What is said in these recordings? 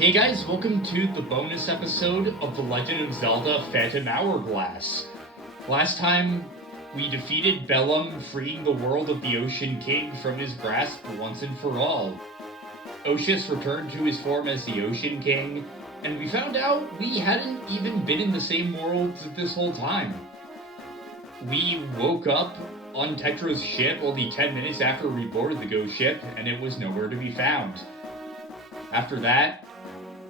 Hey guys, welcome to the bonus episode of The Legend of Zelda Phantom Hourglass. Last time, we defeated Bellum, freeing the world of the Ocean King from his grasp once and for all. Oceus returned to his form as the Ocean King, and we found out we hadn't even been in the same world this whole time. We woke up on Tetra's ship only 10 minutes after we boarded the ghost ship, and it was nowhere to be found. After that,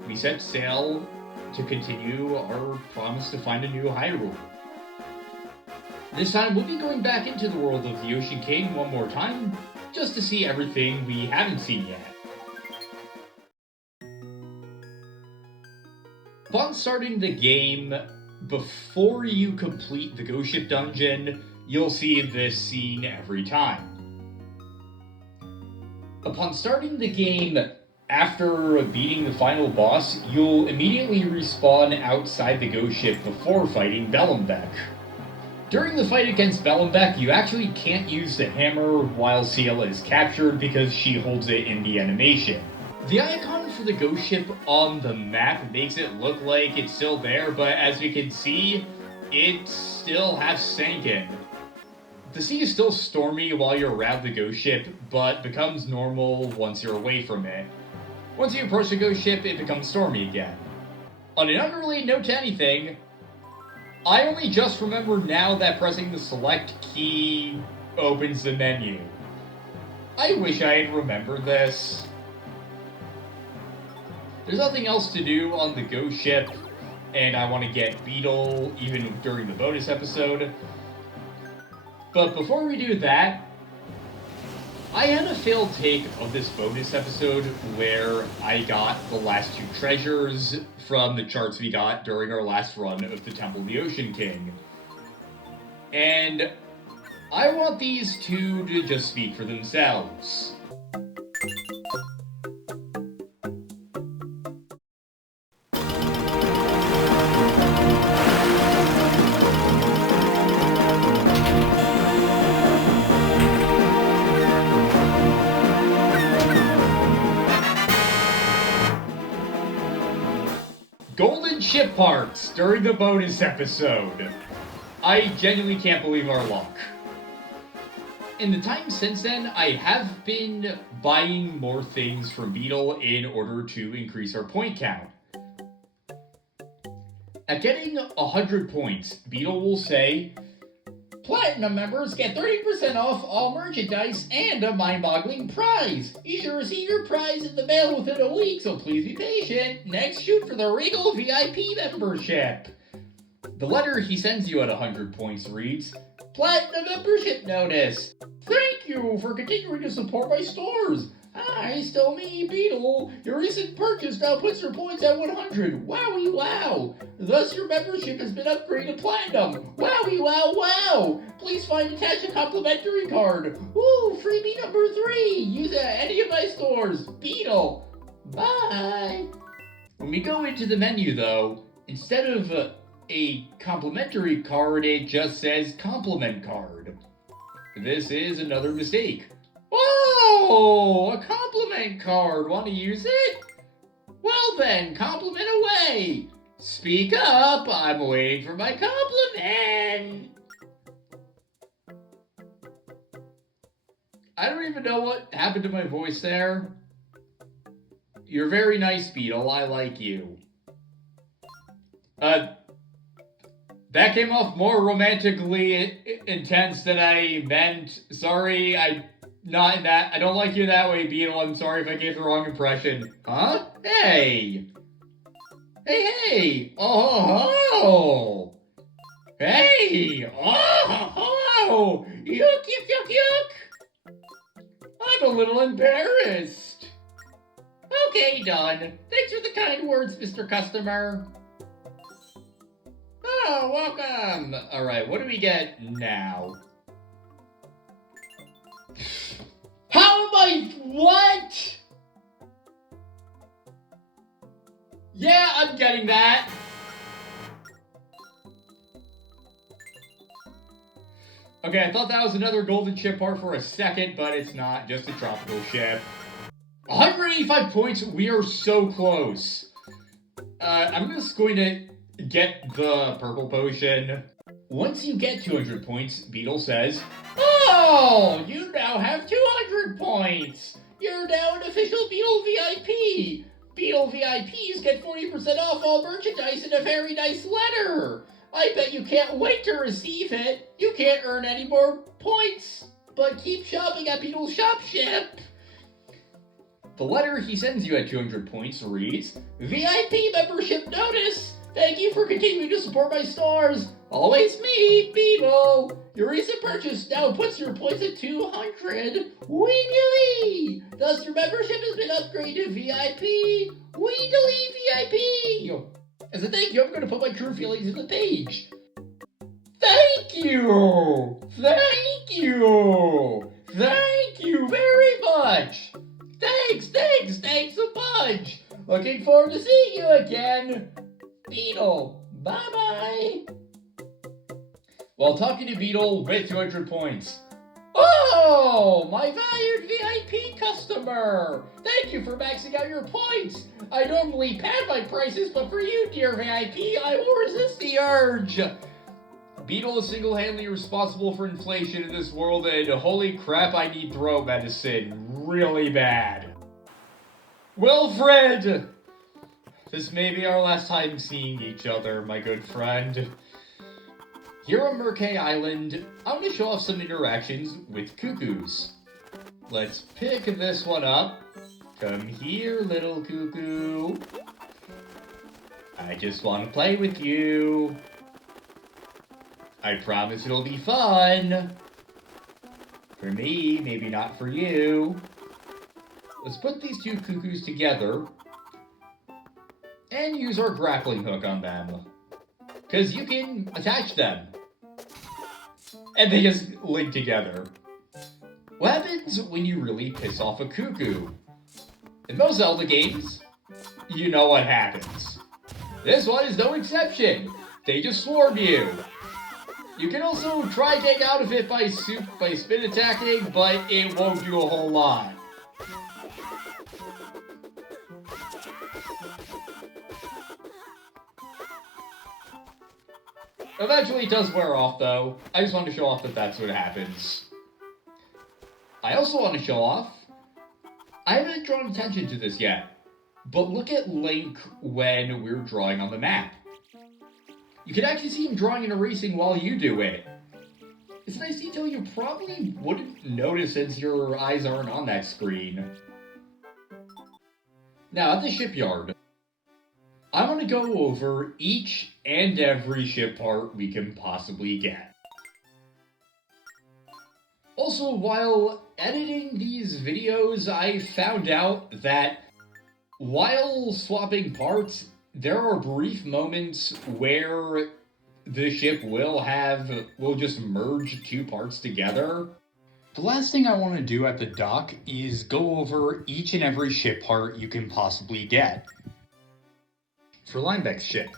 we set sail to continue our promise to find a new Hyrule. This time, we'll be going back into the world of the Ocean King one more time, just to see everything we haven't seen yet. Upon starting the game, before you complete the ghost ship dungeon, you'll see this scene every time. Upon starting the game, after beating the final boss, you'll immediately respawn outside the ghost ship before fighting Bellumbeck. During the fight against Bellumbeck, you actually can't use the hammer while Ciela is captured because she holds it in the animation. The icon for the ghost ship on the map makes it look like it's still there, but as we can see, it still has sunken. The sea is still stormy while you're around the ghost ship, but becomes normal once you're away from it. Once you approach the ghost ship, it becomes stormy again. On an unrelated note to anything, I only just remember now that pressing the select key opens the menu. I wish I had remembered this. There's nothing else to do on the ghost ship, and I want to get Beetle even during the bonus episode. But before we do that, I had a failed take of this bonus episode where I got the last two treasures from the charts we got during our last run of the Temple of the Ocean King. And I want these two to just speak for themselves. Golden ship parts during the bonus episode. I genuinely can't believe our luck. In the time since then, I have been buying more things from Beetle in order to increase our point count. At getting 100 points, Beetle will say, "Platinum members get 30% off all merchandise and a mind-boggling prize. You should receive your prize in the mail within a week, so please be patient. Next, shoot for the Regal VIP membership." The letter he sends you at 100 points reads, "Platinum membership notice. Thank you for continuing to support my stores. Hi, still me, Beetle. Your recent purchase now puts your points at 100. Wowie wow. Thus your membership has been upgraded to Platinum. Wowie wow wow. Please find attached a complimentary card. Woo, freebie number 3. Use it at any of my stores. Beetle. Bye." When we go into the menu though, instead of a complimentary card, it just says compliment card. This is another mistake. Oh, a compliment card. Want to use it? Well then, compliment away. Speak up. I'm waiting for my compliment. I don't even know what happened to my voice there. You're very nice, Beetle. I like you. That came off more romantically intense than I meant. Sorry, I don't like you that way, Beetle. I'm sorry if I gave the wrong impression. Huh? Hey! Hey! Oh! Hey! Oh! Yuck, yuck, yuck, yuck! I'm a little embarrassed. Okay, done. Thanks for the kind words, Mr. Customer. Oh, welcome! Alright, what do we get now? How am I... What? Yeah, I'm getting that. Okay, I thought that was another golden ship part for a second, but it's not. Just a tropical ship. 100 285 points. We are so close. I'm just going to get the purple potion. Once you get 200 points, Beetle says, "Oh, you now have 200 points. You're now an official Beetle VIP. Beetle VIPs get 40% off all merchandise and a very nice letter. I bet you can't wait to receive it. You can't earn any more points, but keep shopping at Beetle's Shop Ship." The letter he sends you at 200 points reads, "VIP membership notice. Thank you for continuing to support my stores. Always me, Beetle. Your recent purchase now puts your points at 200. Wee-dee-lee. Thus, your membership has been upgraded to VIP. Wee-dee-lee VIP. As a thank you, I'm going to put my true feelings in the page. Thank you. Thank you. Thank you very much. Thanks a bunch. Looking forward to seeing you again. Beetle, bye-bye." While talking to Beetle with 200 points. "Oh, my valued VIP customer! Thank you for maxing out your points. I normally pad my prices, but for you, dear VIP, I will resist the urge." Beetle is single-handedly responsible for inflation in this world, and holy crap, I need throat medicine really bad. Wilfred! This may be our last time seeing each other, my good friend. Here on Murkay Island, I want to show off some interactions with cuckoos. Let's pick this one up. Come here, little cuckoo. I just want to play with you. I promise it'll be fun. For me, maybe not for you. Let's put these two cuckoos together and use our grappling hook on them. Because you can attach them. And they just link together. What happens when you really piss off a cuckoo? In most Zelda games, you know what happens. This one is no exception. They just swarm you. You can also try getting out of it by spin attacking, but it won't do a whole lot. Eventually it does wear off though. I just want to show off that that's what happens. I also want to show off, I haven't drawn attention to this yet, but look at Link when we're drawing on the map. You can actually see him drawing and erasing while you do it. It's a nice detail you probably wouldn't notice since your eyes aren't on that screen. Now at the shipyard, I want to go over each and every ship part we can possibly get. Also, while editing these videos, I found out that while swapping parts, there are brief moments where the ship will just merge two parts together. The last thing I want to do at the dock is go over each and every ship part you can possibly get. For Linebeck's ship,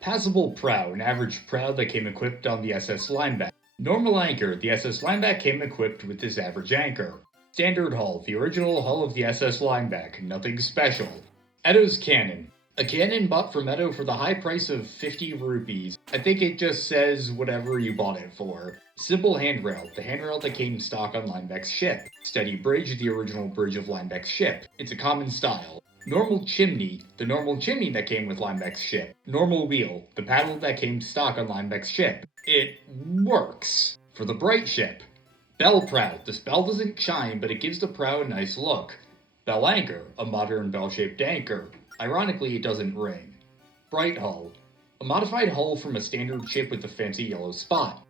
passable prow, an average prow that came equipped on the SS Linebeck. Normal anchor, the SS Linebeck came equipped with this average anchor. Standard hull, the original hull of the SS Linebeck, nothing special. Edo's cannon, a cannon bought from Edo for the high price of 50 rupees. I think it just says whatever you bought it for. Simple handrail, the handrail that came stock on Linebeck's ship. Steady bridge, the original bridge of Linebeck's ship. It's a common style. Normal chimney, the normal chimney that came with Linebeck's ship. Normal wheel, the paddle that came stock on Linebeck's ship. It works. For the bright ship, bell prow, this bell doesn't shine, but it gives the prow a nice look. Bell anchor, a modern bell-shaped anchor. Ironically, it doesn't ring. Bright hull, a modified hull from a standard ship with a fancy yellow spot.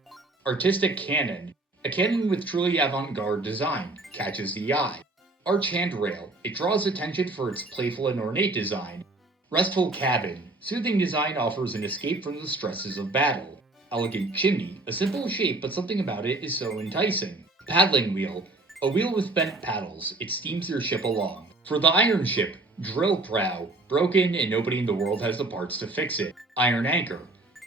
Artistic cannon, a cannon with truly avant-garde design, catches the eye. Arch handrail, it draws attention for its playful and ornate design. Restful cabin, soothing design offers an escape from the stresses of battle. Elegant chimney, a simple shape but something about it is so enticing. Paddling wheel, a wheel with bent paddles, it steams your ship along. For the iron ship, drill prow, broken and nobody in the world has the parts to fix it. Iron anchor,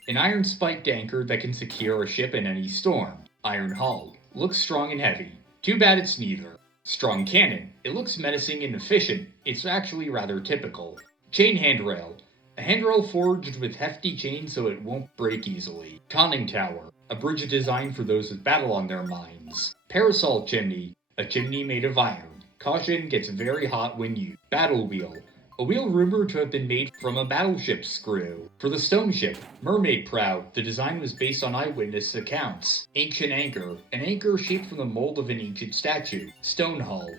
an iron spiked anchor that can secure a ship in any storm. Iron hull, looks strong and heavy. Too bad it's neither. Strong cannon. It looks menacing and efficient. It's actually rather typical. Chain handrail. A handrail forged with hefty chains so it won't break easily. Conning tower. A bridge designed for those with battle on their minds. Parasol chimney. A chimney made of iron. Caution, gets very hot when used. Battle wheel. A wheel rumored to have been made from a battleship screw. For the stone ship, mermaid prow, the design was based on eyewitness accounts. Ancient anchor, an anchor shaped from the mold of an ancient statue. Stone hull,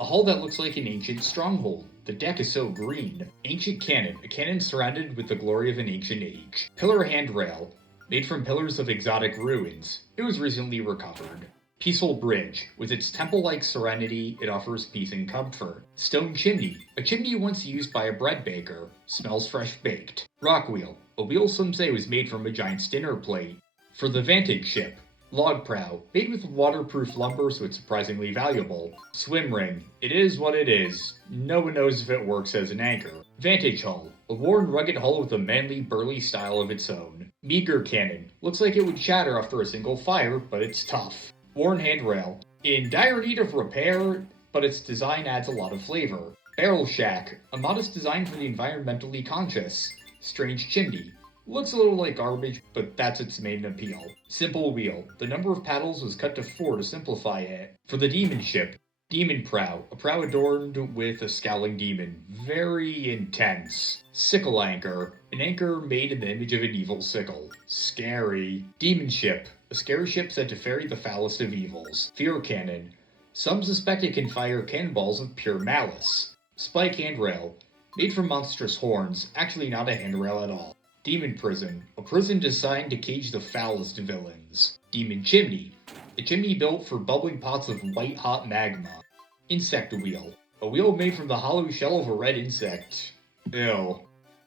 a hull that looks like an ancient stronghold. The deck is so green. Ancient cannon, a cannon surrounded with the glory of an ancient age. Pillar handrail, made from pillars of exotic ruins. It was recently recovered. Peaceful bridge. With its temple-like serenity, it offers peace and comfort. Stone chimney. A chimney once used by a bread baker. Smells fresh baked. Rock wheel. A wheel some say was made from a giant's dinner plate. For the vantage ship. Log prow. Made with waterproof lumber so it's surprisingly valuable. Swim ring. It is what it is. No one knows if it works as an anchor. Vantage hull. A worn, rugged hull with a manly, burly style of its own. Meager cannon. Looks like it would shatter after a single fire, but it's tough. Worn handrail. In dire need of repair, but its design adds a lot of flavor. Barrel shack. A modest design for the environmentally conscious. Strange chimney. Looks a little like garbage, but that's its main appeal. Simple wheel. The number of paddles was cut to 4 to simplify it. For the demon ship. Demon prow. A prow adorned with a scowling demon. Very intense. Sickle anchor. An anchor made in the image of an evil sickle. Scary. Demon ship. A scary ship said to ferry the foulest of evils. Fear cannon. Some suspect it can fire cannonballs of pure malice. Spike handrail. Made from monstrous horns. Actually not a handrail at all. Demon prison. A prison designed to cage the foulest villains. Demon chimney. A chimney built for bubbling pots of white-hot magma. Insect wheel. A wheel made from the hollow shell of a red insect. Ew.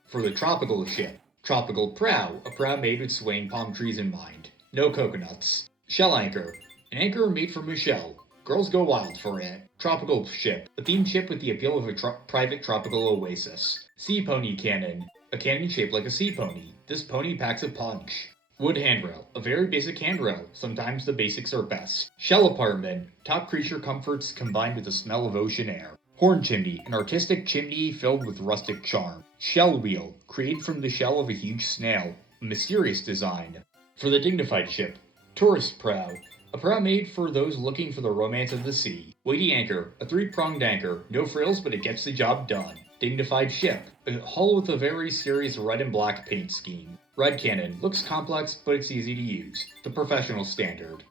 For the tropical ship. Tropical prow. A prow made with swaying palm trees in mind. No coconuts. Shell anchor. An anchor made from a shell. Girls go wild for it. Tropical ship. A themed ship with the appeal of a private tropical oasis. Sea pony cannon. A cannon shaped like a sea pony. This pony packs a punch. Wood handrail. A very basic handrail. Sometimes the basics are best. Shell apartment. Top creature comforts combined with the smell of ocean air. Horn chimney. An artistic chimney filled with rustic charm. Shell wheel. Created from the shell of a huge snail. A mysterious design. For the dignified ship. Tourist prow. A prow made for those looking for the romance of the sea. Weighty anchor. A 3-pronged anchor. No frills, but it gets the job done. Dignified ship. A hull with a very serious red and black paint scheme. Red cannon. Looks complex, but it's easy to use. The professional standard.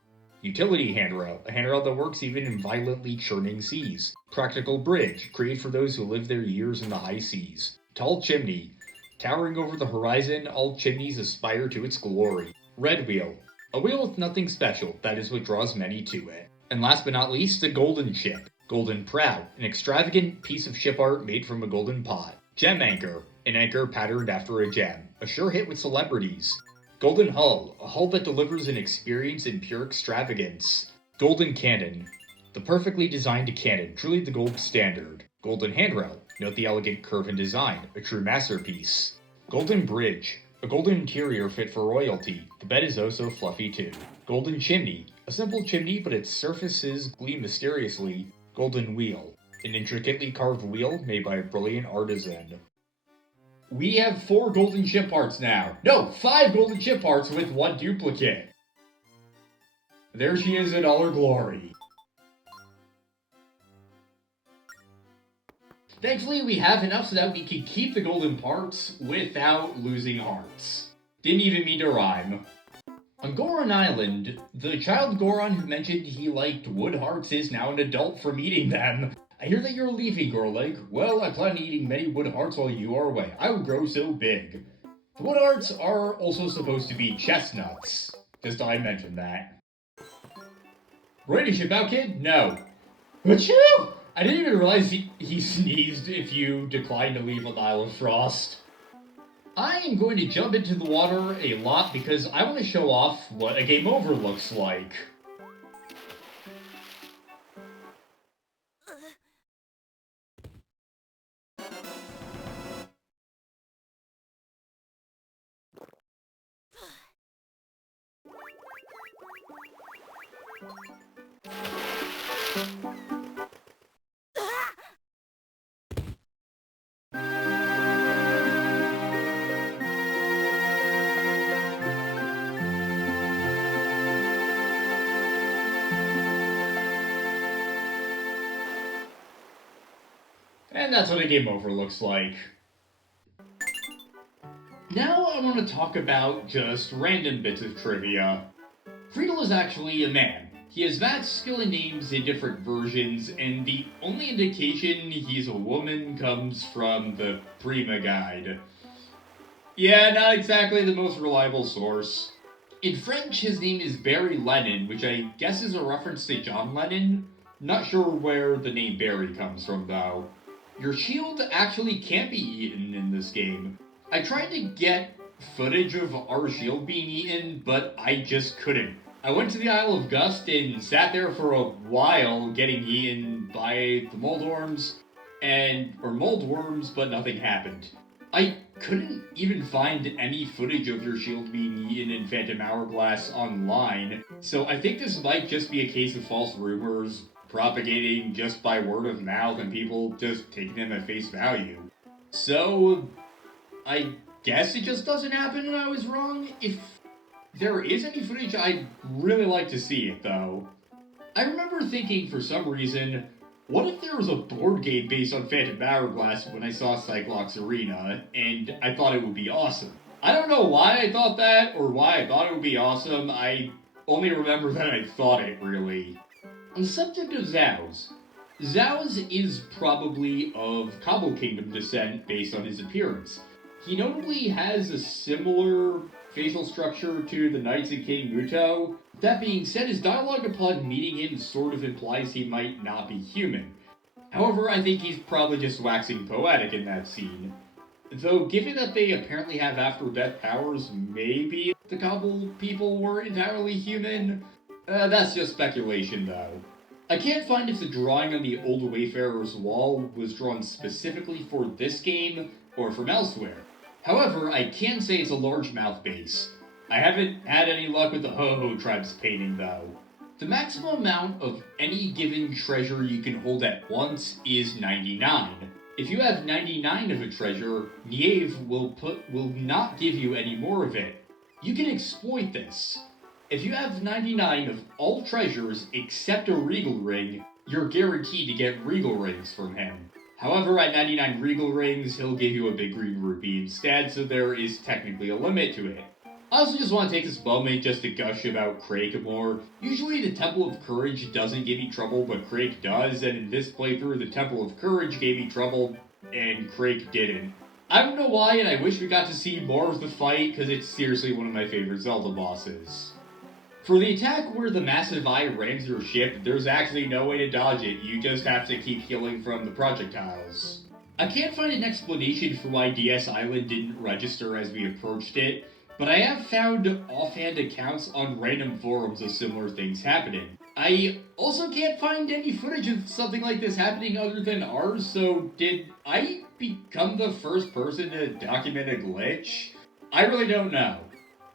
Utility handrail. A handrail that works even in violently churning seas. Practical bridge. Created for those who live their years in the high seas. Tall chimney. Towering over the horizon, all chimneys aspire to its glory. Red wheel. A wheel with nothing special. That is what draws many to it. And last but not least, the golden ship. Golden prow. An extravagant piece of ship art made from a golden pot. Gem anchor. An anchor patterned after a gem. A sure hit with celebrities. Golden hull. A hull that delivers an experience in pure extravagance. Golden cannon. The perfectly designed cannon. Truly the gold standard. Golden handrail. Note the elegant curve and design. A true masterpiece. Golden bridge. A golden interior fit for royalty. The bed is oh so fluffy too. Golden chimney. A simple chimney, but its surfaces gleam mysteriously. Golden wheel. An intricately carved wheel made by a brilliant artisan. We have 4 golden ship parts now. No, 5 golden ship parts with 1 duplicate. There she is in all her glory. Thankfully, we have enough so that we can keep the golden parts without losing hearts. Didn't even mean to rhyme. On Goron Island, the child Goron who mentioned he liked wood hearts is now an adult from eating them. I hear that you're leaving, Gorleg. Well, I plan on eating many wood hearts while you are away. I will grow so big. The wood hearts are also supposed to be chestnuts. Just thought I'd mention that. Ready to ship out, kid? No. Achoo! I didn't even realize he sneezed if you declined to leave on the Isle of Frost. I am going to jump into the water a lot because I want to show off what a game over looks like. And that's what a game over looks like. Now I want to talk about just random bits of trivia. Friedel is actually a man. He has vast skill in names in different versions, and the only indication he's a woman comes from the Prima Guide. Yeah, not exactly the most reliable source. In French, his name is Barry Lennon, which I guess is a reference to John Lennon. Not sure where the name Barry comes from, though. Your shield actually can't be eaten in this game. I tried to get footage of our shield being eaten, but I just couldn't. I went to the Isle of Gust and sat there for a while getting eaten by the moldworms, but nothing happened. I couldn't even find any footage of your shield being eaten in Phantom Hourglass online, so I think this might just be a case of false rumors propagating just by word of mouth and people just taking them at face value. So, I guess it just doesn't happen and I was wrong. If there is any footage, I'd really like to see it though. I remember thinking for some reason, what if there was a board game based on Phantom Hourglass when I saw Cyclops Arena, and I thought it would be awesome. I don't know why I thought that, or why I thought it would be awesome, I only remember that I thought it, really. On the subject of Zhao's, Zhao's is probably of Cobble Kingdom descent based on his appearance. He notably has a similar facial structure to the Knights of King Muto. That being said, his dialogue upon meeting him sort of implies he might not be human. However, I think he's probably just waxing poetic in that scene. Though, given that they apparently have after-death powers, maybe the Cobble people weren't entirely human? That's just speculation, though. I can't find if the drawing on the Old Wayfarer's wall was drawn specifically for this game or from elsewhere. However, I can say it's a largemouth base. I haven't had any luck with the Ho-Ho tribe's painting, though. The maximum amount of any given treasure you can hold at once is 99. If you have 99 of a treasure, Nieve will not give you any more of it. You can exploit this. If you have 99 of all treasures except a Regal Ring, you're guaranteed to get Regal Rings from him. However, at 99 Regal Rings, he'll give you a big green rupee instead, so there is technically a limit to it. I also just want to take this moment just to gush about Crake more. Usually the Temple of Courage doesn't give me trouble, but Crake does, and in this playthrough, the Temple of Courage gave me trouble, and Crake didn't. I don't know why, and I wish we got to see more of the fight, because it's seriously one of my favorite Zelda bosses. For the attack where the massive eye rams your ship, there's actually no way to dodge it, you just have to keep healing from the projectiles. I can't find an explanation for why DS Island didn't register as we approached it, but I have found offhand accounts on random forums of similar things happening. I also can't find any footage of something like this happening other than ours, so did I become the first person to document a glitch? I really don't know.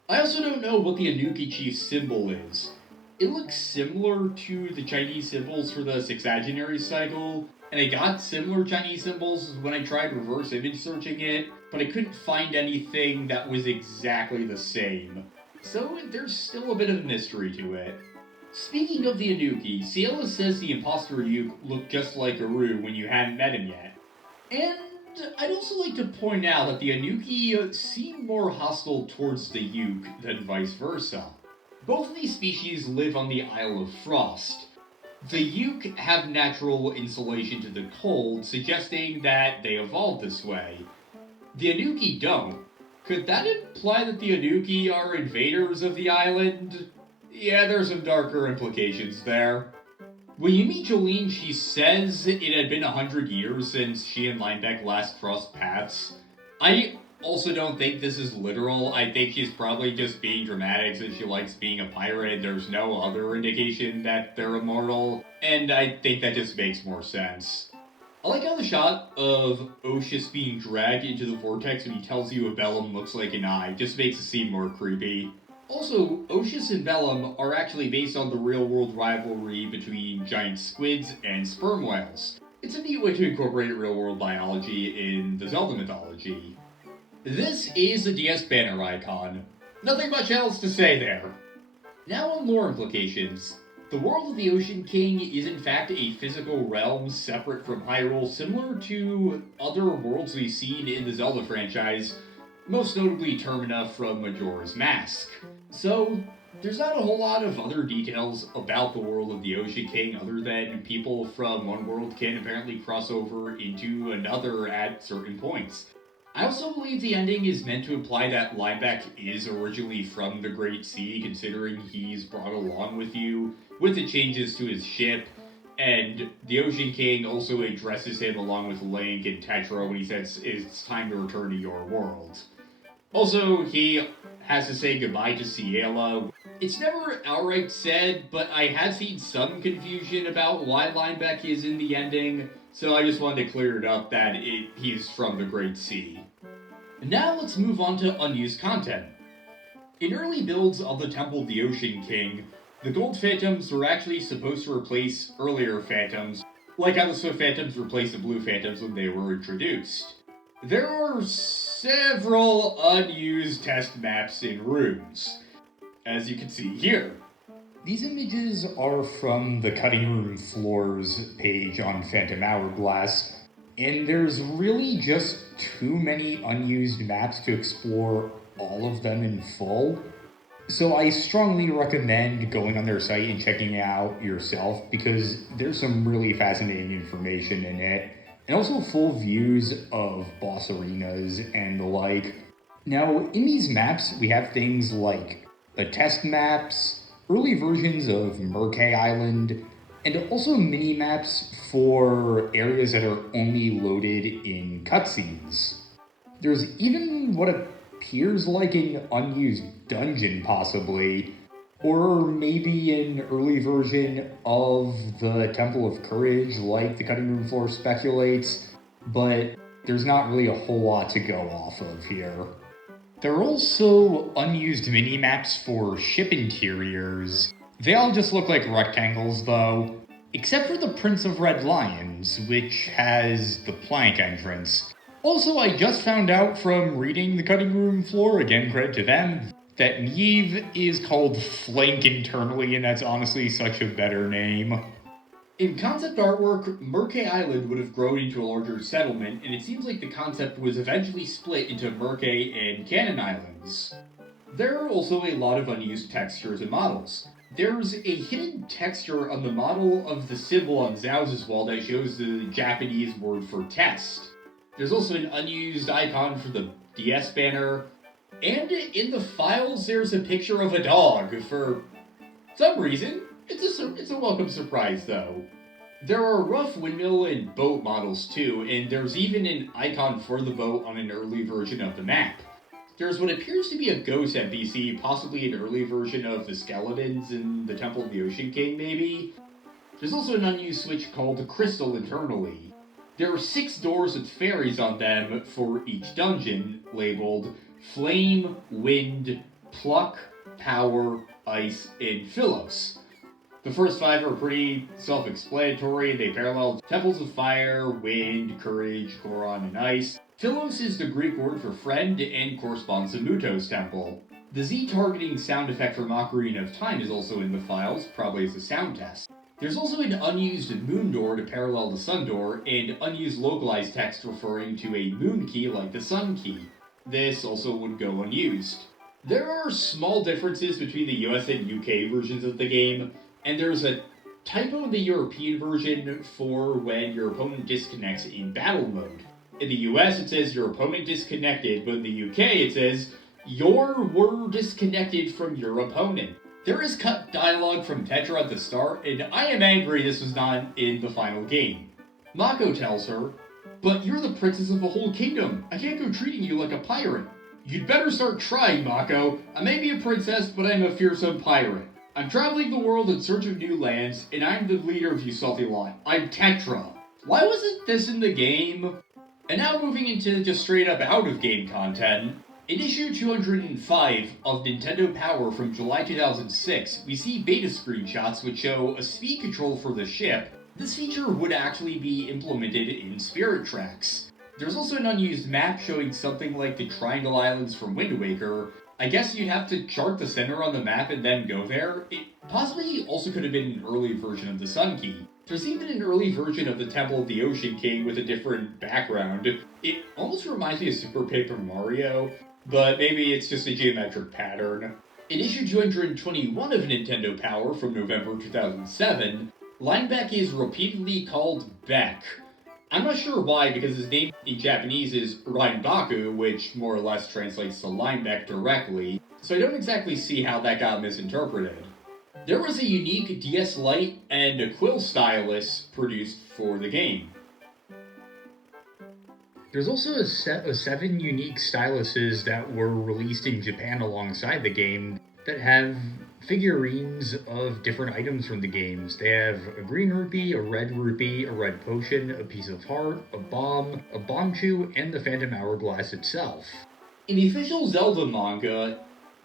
I also don't know what the Anuki Chief's symbol is. It looks similar to the Chinese symbols for the Sexagenary cycle, and I got similar Chinese symbols when I tried reverse image searching it, but I couldn't find anything that was exactly the same. So there's still a bit of a mystery to it. Speaking of the Anuki, Ciela says the imposter Yuke looked just like Aru when you hadn't met him yet. And I'd also like to point out that the Anuki seem more hostile towards the Yuke than vice versa. Both of these species live on the Isle of Frost. The Yuke have natural insulation to the cold, suggesting that they evolved this way. The Anuki don't. Could that imply that the Anuki are invaders of the island? Yeah, there's some darker implications there. When you meet Jolene, she says it had been 100 years since she and Linebeck last crossed paths. I also don't think this is literal. I think she's probably just being dramatic since she likes being a pirate. There's no other indication that they're immortal, and I think that just makes more sense. I like how the shot of Oshus being dragged into the vortex when he tells you a Bellum looks like an eye just makes it seem more creepy. Also, Oshus and Bellum are actually based on the real-world rivalry between giant squids and sperm whales. It's a neat way to incorporate real-world biology in the Zelda mythology. This is the DS banner icon. Nothing much else to say there. Now on lore implications. The world of the Ocean King is in fact a physical realm separate from Hyrule, similar to other worlds we've seen in the Zelda franchise, most notably Termina from Majora's Mask. So, there's not a whole lot of other details about the world of the Ocean King other than people from one world can apparently cross over into another at certain points. I also believe the ending is meant to imply that Linebeck is originally from the Great Sea, considering he's brought along with you with the changes to his ship, and the Ocean King also addresses him along with Link and Tetra when he says it's time to return to your world. Also, he has to say goodbye to Ciela. It's never outright said, but I have seen some confusion about why Linebeck is in the ending, so I just wanted to clear it up that he's from the Great Sea. Now let's move on to unused content. In early builds of the Temple of the Ocean King, the Gold Phantoms were actually supposed to replace earlier Phantoms, like how the Swift Phantoms replaced the Blue Phantoms when they were introduced. There are several unused test maps in rooms, as you can see here. These images are from the Cutting Room Floors page on Phantom Hourglass, and there's really just too many unused maps to explore all of them in full. So I strongly recommend going on their site and checking it out yourself because there's some really fascinating information in it, and also full views of boss arenas and the like. Now, in these maps, we have things like the test maps, early versions of Murkay Island, and also mini-maps for areas that are only loaded in cutscenes. There's even what appears like an unused dungeon, possibly, or maybe an early version of the Temple of Courage, like the Cutting Room Floor speculates, but there's not really a whole lot to go off of here. There are also unused mini-maps for ship interiors. They all just look like rectangles, though, except for the Prince of Red Lions, which has the plank entrance. Also, I just found out from reading the Cutting Room Floor, again credit to them, that Niamh is called Flank internally, and that's honestly such a better name. In concept artwork, Murkay Island would have grown into a larger settlement, and it seems like the concept was eventually split into Murkay and Cannon Islands. There are also a lot of unused textures and models. There's a hidden texture on the model of the symbol on Zhao's wall that shows the Japanese word for test. There's also an unused icon for the DS banner, and in the files there's a picture of a dog for some reason. It's a welcome surprise, though. There are rough windmill and boat models too, and there's even an icon for the boat on an early version of the map. There's what appears to be a ghost NPC, possibly an early version of the skeletons in the Temple of the Ocean King, maybe. There's also an unused switch called Crystal internally. There are 6 doors with fairies on them for each dungeon, labeled Flame, Wind, Pluck, Power, Ice, and Philos. The first 5 are pretty self-explanatory. They parallel Temples of Fire, Wind, Courage, Goron, and Ice. Philos is the Greek word for friend and corresponds to Muto's temple. The Z-targeting sound effect from Ocarina of Time is also in the files, probably as a sound test. There's also an unused moon door to parallel the sun door, and unused localized text referring to a moon key like the sun key. This also would go unused. There are small differences between the US and UK versions of the game, and there's a typo in the European version for when your opponent disconnects in battle mode. In the US it says your opponent disconnected, but in the UK it says were disconnected from your opponent. There is cut dialogue from Tetra at the start, and I am angry this was not in the final game. Mako tells her, "But you're the princess of the whole kingdom. I can't go treating you like a pirate." "You'd better start trying, Mako. I may be a princess, but I'm a fearsome pirate. I'm traveling the world in search of new lands, and I'm the leader of you salty lot. I'm Tetra." Why wasn't this in the game? And now moving into just straight up out of game content. In issue 205 of Nintendo Power from July 2006, we see beta screenshots which show a speed control for the ship. This feature would actually be implemented in Spirit Tracks. There's also an unused map showing something like the Triangle Islands from Wind Waker. I guess you'd have to chart the center on the map and then go there. It possibly also could have been an early version of the Sun Key. There's even an early version of the Temple of the Ocean King with a different background. It almost reminds me of Super Paper Mario, but maybe it's just a geometric pattern. In issue 221 of Nintendo Power from November 2007, Lineback is repeatedly called Beck. I'm not sure why, because his name in Japanese is Reinbaku, which more or less translates to Lineback directly, so I don't exactly see how that got misinterpreted. There was a unique DS Lite and a quill stylus produced for the game. There's also a set of 7 unique styluses that were released in Japan alongside the game that have figurines of different items from the games. They have a green rupee, a red potion, a piece of heart, a bomb chew, and the Phantom Hourglass itself. In the official Zelda manga,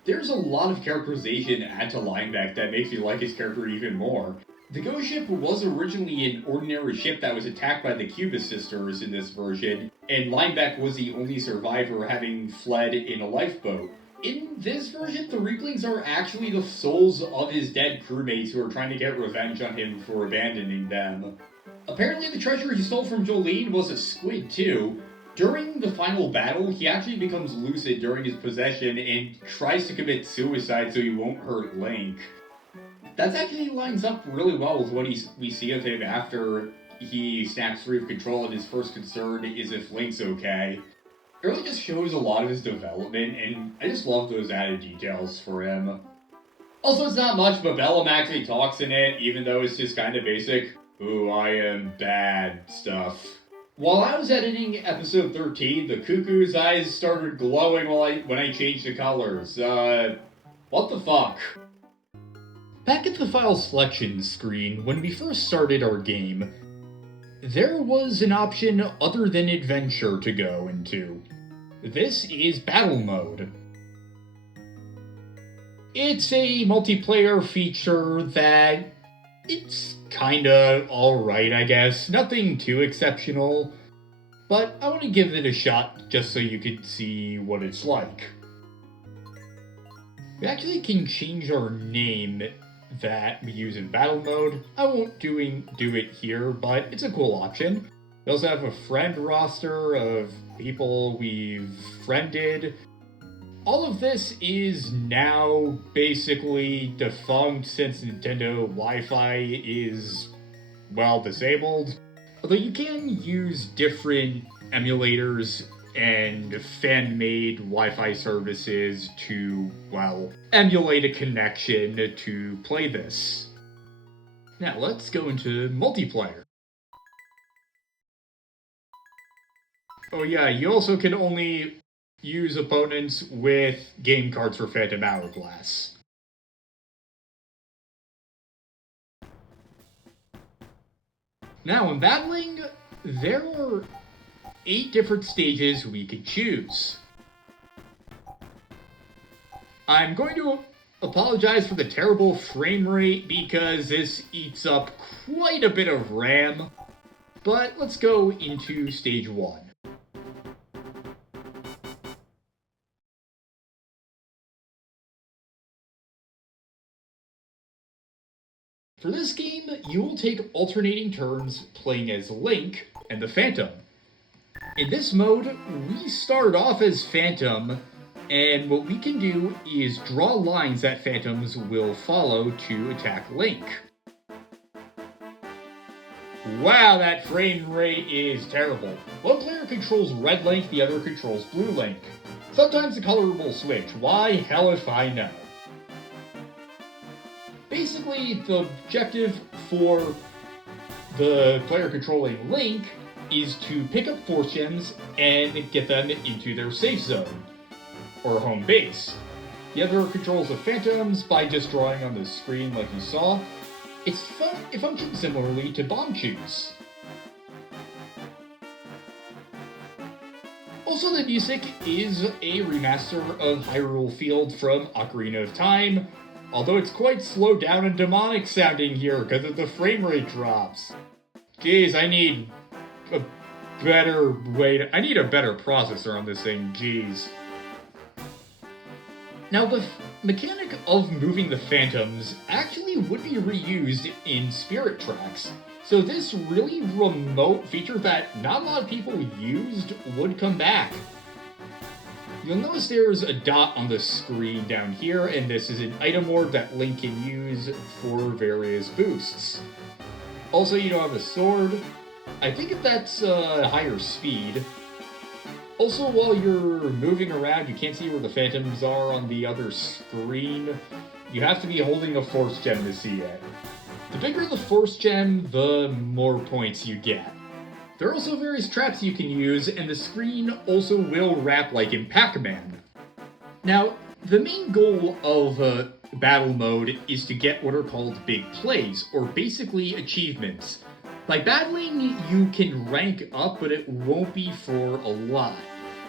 there's a lot of characterization added to Lineback that makes you like his character even more. The Ghost Ship was originally an ordinary ship that was attacked by the Cubist sisters in this version, and Lineback was the only survivor, having fled in a lifeboat. In this version, the Reaplings are actually the souls of his dead crewmates who are trying to get revenge on him for abandoning them. Apparently the treasure he stole from Jolene was a squid too. During the final battle, he actually becomes lucid during his possession and tries to commit suicide so he won't hurt Link. That actually lines up really well with what we see of him after he snaps free of control, and his first concern is if Link's okay. It really just shows a lot of his development, and I just love those added details for him. Also, it's not much, but Bellum actually talks in it, even though it's just kind of basic, "Ooh, I am bad" stuff. While I was editing episode 13, the Cuckoo's eyes started glowing when I changed the colors. What the fuck? Back at the file selection screen, when we first started our game, there was an option other than adventure to go into. This is battle mode. It's a multiplayer feature that it's kinda alright, I guess. Nothing too exceptional, but I want to give it a shot just so you can see what it's like. We actually can change our name that we use in battle mode. I won't do it here, but it's a cool option. We also have a friend roster of people we've friended. All of this is now basically defunct since Nintendo Wi-Fi is, well, disabled. Although you can use different emulators and fan-made Wi-Fi services to, well, emulate a connection to play this. Now let's go into multiplayer. Oh yeah, you also can only use opponents with game cards for Phantom Hourglass. Now in battling, there are 8 different stages we could choose. I'm going to apologize for the terrible frame rate because this eats up quite a bit of RAM, but let's go into stage 1. For this game, you will take alternating turns playing as Link and the Phantom. In this mode, we start off as Phantom, and what we can do is draw lines that Phantoms will follow to attack Link. Wow, that frame rate is terrible. One player controls red Link, the other controls blue Link. Sometimes the color will switch. Why? Hell if I know. Basically, the objective for the player controlling Link is to pick up Force Gems and get them into their safe zone, or home base. The other controls the Phantoms by just drawing on the screen like you saw. It functions similarly to bomb chews. Also, the music is a remaster of Hyrule Field from Ocarina of Time, although it's quite slowed down and demonic sounding here because of the frame rate drops. Jeez, I need a better processor on this thing, jeez. Now, the mechanic of moving the phantoms actually would be reused in Spirit Tracks, so this really remote feature that not a lot of people used would come back. You'll notice there's a dot on the screen down here, and this is an item orb that Link can use for various boosts. Also, you don't have a sword. I think that's higher speed. Also, while you're moving around, you can't see where the phantoms are on the other screen. You have to be holding a force gem to see it. The bigger the force gem, the more points you get. There are also various traps you can use, and the screen also will wrap like in Pac-Man. Now, the main goal of battle mode is to get what are called big plays, or basically achievements. By battling, you can rank up, but it won't be for a lot.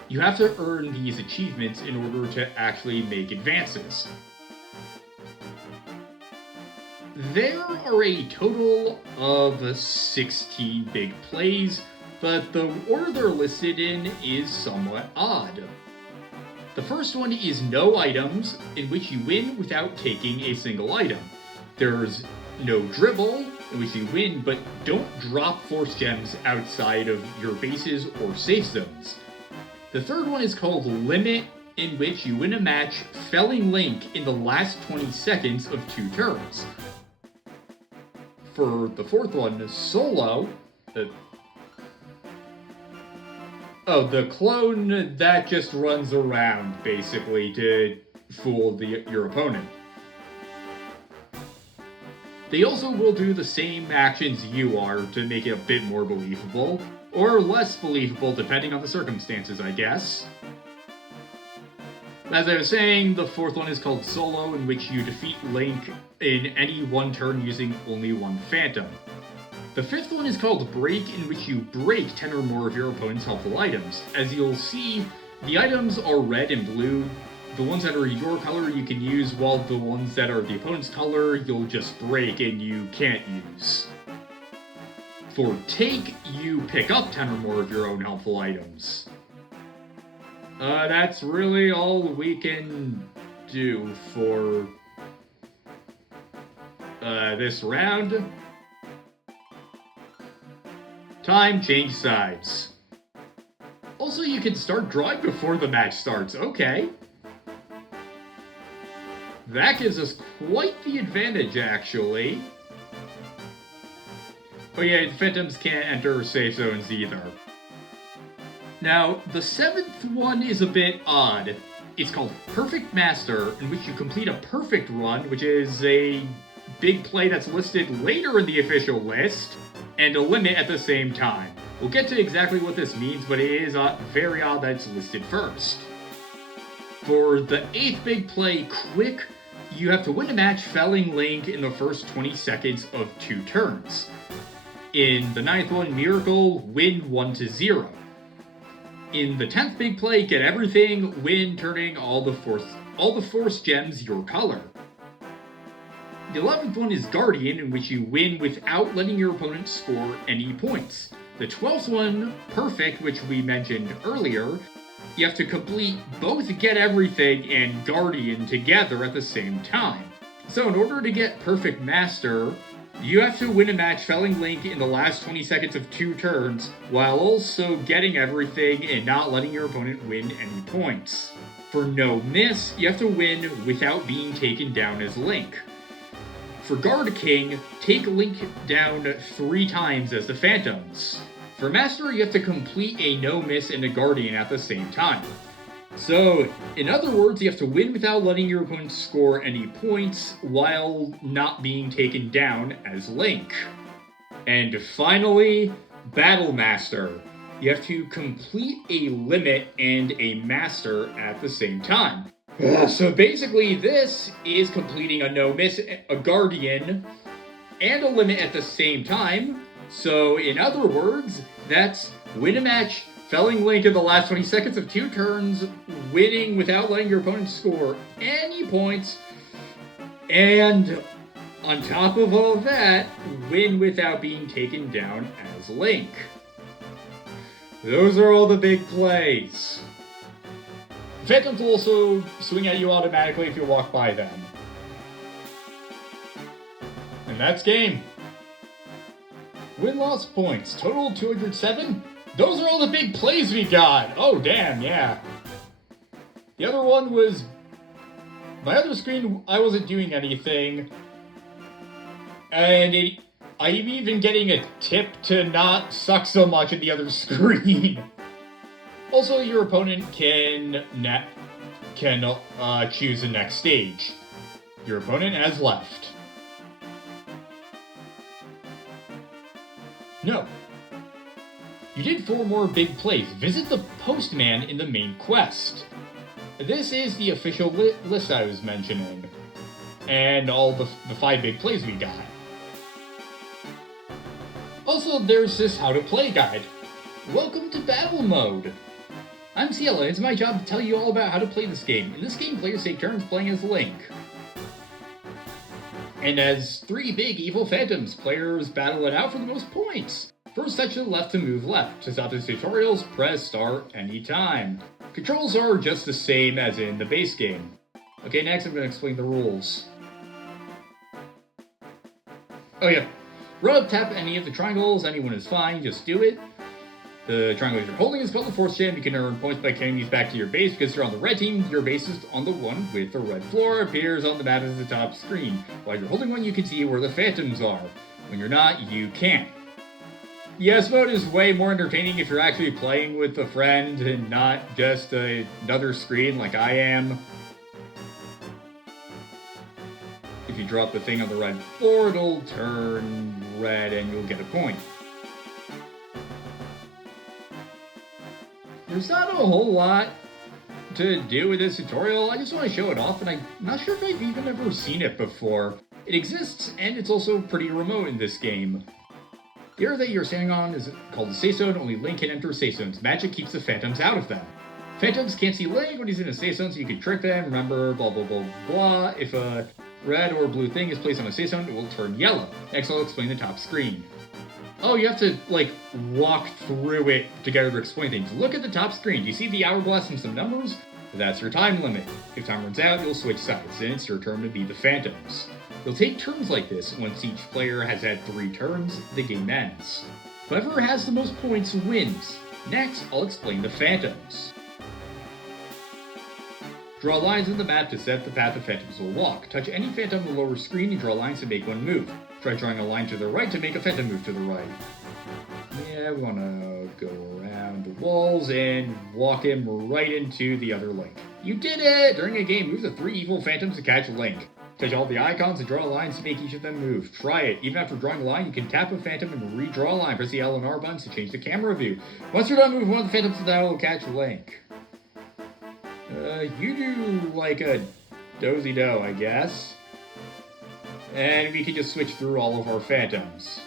You have to earn these achievements in order to actually make advances. There are a total of 16 big plays, but the order they're listed in is somewhat odd. The first one is no items, in which you win without taking a single item. There's no dribble, in which you win but don't drop force gems outside of your bases or safe zones. The third one is called Limit, in which you win a match felling Link in the last 20 seconds of 2 turns. For the fourth one, Solo, the clone that just runs around, basically, to fool your opponent. They also will do the same actions you are to make it a bit more believable, or less believable depending on the circumstances, I guess. As I was saying, the fourth one is called Solo, in which you defeat Link in any one turn using only one Phantom. The fifth one is called Break, in which you break 10 or more of your opponent's helpful items. As you'll see, the items are red and blue. The ones that are your color you can use, while the ones that are the opponent's color you'll just break and you can't use. For Take, you pick up 10 or more of your own helpful items. That's really all we can do for this round. Time, change sides. Also, you can start drawing before the match starts. Okay. That gives us quite the advantage, actually. Oh yeah, Phantoms can't enter safe zones either. Now, the seventh one is a bit odd. It's called Perfect Master, in which you complete a perfect run, which is a big play that's listed later in the official list, and a limit at the same time. We'll get to exactly what this means, but it is very odd that it's listed first. For the eighth big play, Quick, you have to win a match felling Link in the first 20 seconds of 2 turns. In the ninth one, Miracle, win 1-0. In the 10th big play, get everything, win turning all the force gems your color. The 11th one is Guardian, in which you win without letting your opponent score any points. The 12th one, Perfect, which we mentioned earlier, you have to complete both Get Everything and Guardian together at the same time. So in order to get Perfect Master, you have to win a match felling Link in the last 20 seconds of 2 turns, while also getting everything and not letting your opponent win any points. For No Miss, you have to win without being taken down as Link. For Guard King, take Link down 3 times as the Phantoms. For Master, you have to complete a No Miss and a Guardian at the same time. So, in other words, you have to win without letting your opponent score any points, while not being taken down as Link. And finally, Battle Master. You have to complete a Limit and a Master at the same time. So basically, this is completing a No Miss, a Guardian, and a Limit at the same time. So, in other words, that's win a match, felling Link in the last 20 seconds of 2 turns, winning without letting your opponent score any points, and on top of all that, win without being taken down as Link. Those are all the big plays. Phantoms will also swing at you automatically if you walk by them. And that's game. Win-loss points, total 207. Those are all the big plays we got. Oh, damn, yeah. The other one was... My other screen, I wasn't doing anything. And I'm even getting a tip to not suck so much at the other screen. Also, your opponent can choose the next stage. Your opponent has left. No. You did 4 more big plays. Visit the postman in the main quest. This is the official list I was mentioning. And all the 5 big plays we got. Also, there's this how to play guide. Welcome to battle mode. I'm Cielo, and it's my job to tell you all about how to play this game. In this game, players take turns playing as Link. And as 3 big evil phantoms, players battle it out for the most points. First, touch to the left to move left. To stop the tutorials, press start anytime. Controls are just the same as in the base game. Okay, next I'm going to explain the rules. Oh yeah, run up, tap any of the triangles, anyone is fine, just do it. The triangle you're holding is called the Force Gem. You can earn points by carrying these back to your base. Because you're on the red team, your base is on the one with the red floor, appears on the map as the top screen. While you're holding one, you can see where the phantoms are. When you're not, you can't. Yes mode is way more entertaining if you're actually playing with a friend and not just another screen like I am. If you drop the thing on the red floor, it'll turn red and you'll get a point. There's not a whole lot to do with this tutorial. I just want to show it off, and I'm not sure if I've even ever seen it before. It exists, and it's also pretty remote in this game. The area that you're standing on is called the Safe Zone. Only Link can enter Safe Zones. Magic keeps the phantoms out of them. Phantoms can't see Link when he's in a Safe Zone, so you can trick them. Remember, blah blah blah blah. If a red or blue thing is placed on a Safe Zone, it will turn yellow. Next, I'll explain the top screen. Oh, you have to, like, walk through it together to explain things. Look at the top screen. Do you see the hourglass and some numbers? That's your time limit. If time runs out, you'll switch sides. Then it's your turn to be the phantoms. You'll take turns like this. Once each player has had 3 turns, the game ends. Whoever has the most points wins. Next, I'll explain the phantoms. Draw lines on the map to set the path the phantoms will walk. Touch any phantom on the lower screen and draw lines to make one move. Try drawing a line to the right to make a phantom move to the right. Yeah, we want to go around the walls and walk him right into the other Link. You did it! During a game, move the 3 evil phantoms to catch Link. Touch all the icons and draw lines to make each of them move. Try it. Even after drawing a line, you can tap a phantom and redraw a line. Press the L and R buttons to change the camera view. Once you're done, move one of the phantoms and that will catch Link. You do like a dozy-do, I guess. And we can just switch through all of our phantoms.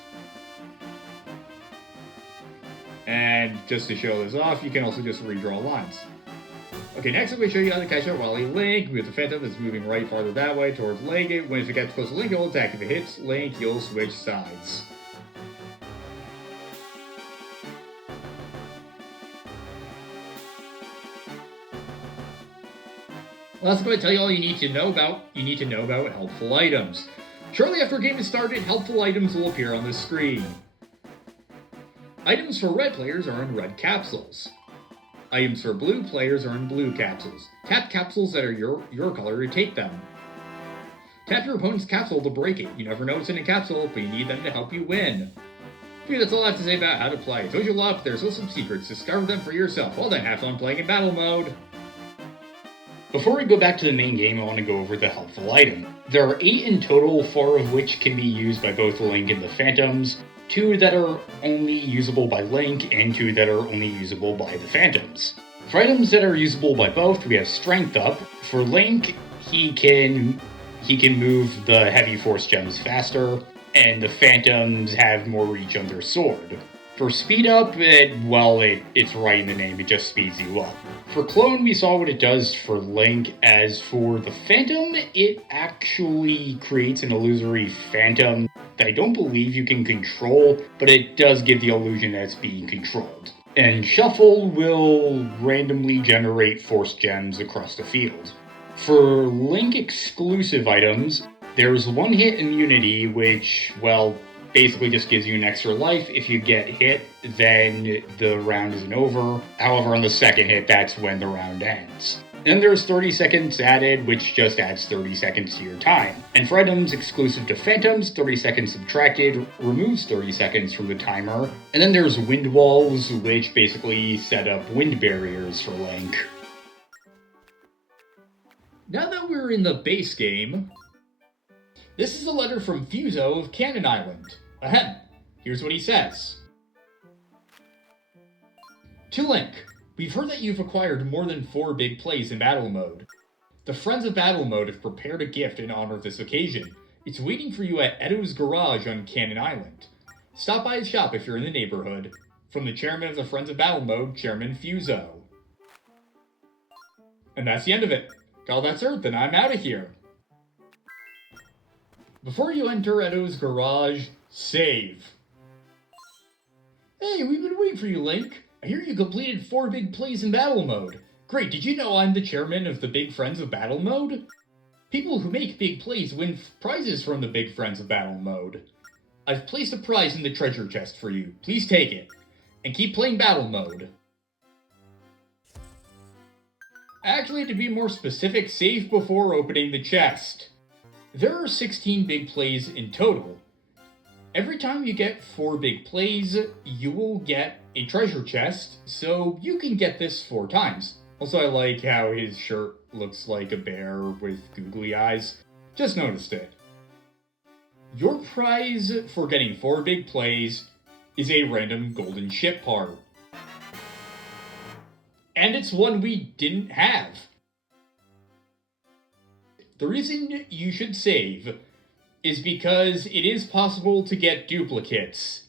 And just to show this off, you can also just redraw lines. Okay, next I'm going to show you how to catch a Wally Link with the phantom that's moving right farther that way towards Link. If it gets close to Link, it will attack. If it hits Link, you'll switch sides. Well, that's going to tell you all you need to know about helpful items. Shortly after a game is started, helpful items will appear on the screen. Items for red players are in red capsules. Items for blue players are in blue capsules. Tap capsules that are your color to take them. Tap your opponent's capsule to break it. You never know what's in a capsule, but you need them to help you win. Okay, that's all I have to say about how to play. I told you a lot, but there's also some secrets. Discover them for yourself. Well then, have fun playing in battle mode. Before we go back to the main game, I want to go over the helpful item. There are 8 in total, 4 of which can be used by both Link and the Phantoms, 2 that are only usable by Link, and 2 that are only usable by the Phantoms. For items that are usable by both, we have Strength Up. For Link, he can move the heavy force gems faster, and the Phantoms have more reach on their sword. For Speed Up, it's right in the name, it just speeds you up. For Clone, we saw what it does for Link. As for the Phantom, it actually creates an illusory Phantom that I don't believe you can control, but it does give the illusion that it's being controlled. And Shuffle will randomly generate Force Gems across the field. For Link exclusive items, there's one hit immunity, which, well, basically just gives you an extra life. If you get hit, then the round isn't over. However, on the second hit, that's when the round ends. Then there's 30 seconds added, which just adds 30 seconds to your time. And for items exclusive to Phantoms, 30 seconds subtracted removes 30 seconds from the timer. And then there's Wind Walls, which basically set up wind barriers for Link. Now that we're in the base game, this is a letter from Fuso of Cannon Island. Ahem. Here's what he says. To Link, we've heard that you've acquired more than 4 big plays in battle mode. The Friends of Battle Mode have prepared a gift in honor of this occasion. It's waiting for you at Edo's Garage on Cannon Island. Stop by his shop if you're in the neighborhood. From the chairman of the Friends of Battle Mode, Chairman Fuso. And that's the end of it. All that's Earth, and I'm out of here. Before you enter Edo's Garage, save. Hey, we've been waiting for you, Link. I hear you completed 4 big plays in battle mode. Great, did you know I'm the chairman of the Big Friends of Battle Mode? People who make big plays win prizes from the Big Friends of Battle Mode. I've placed a prize in the treasure chest for you. Please take it. And keep playing battle mode. Actually, to be more specific, save before opening the chest. There are 16 big plays in total. Every time you get 4 big plays, you will get a treasure chest, so you can get this 4 times. Also, I like how his shirt looks like a bear with googly eyes. Just noticed it. Your prize for getting 4 big plays is a random golden ship part. And it's one we didn't have. The reason you should save is because it is possible to get duplicates.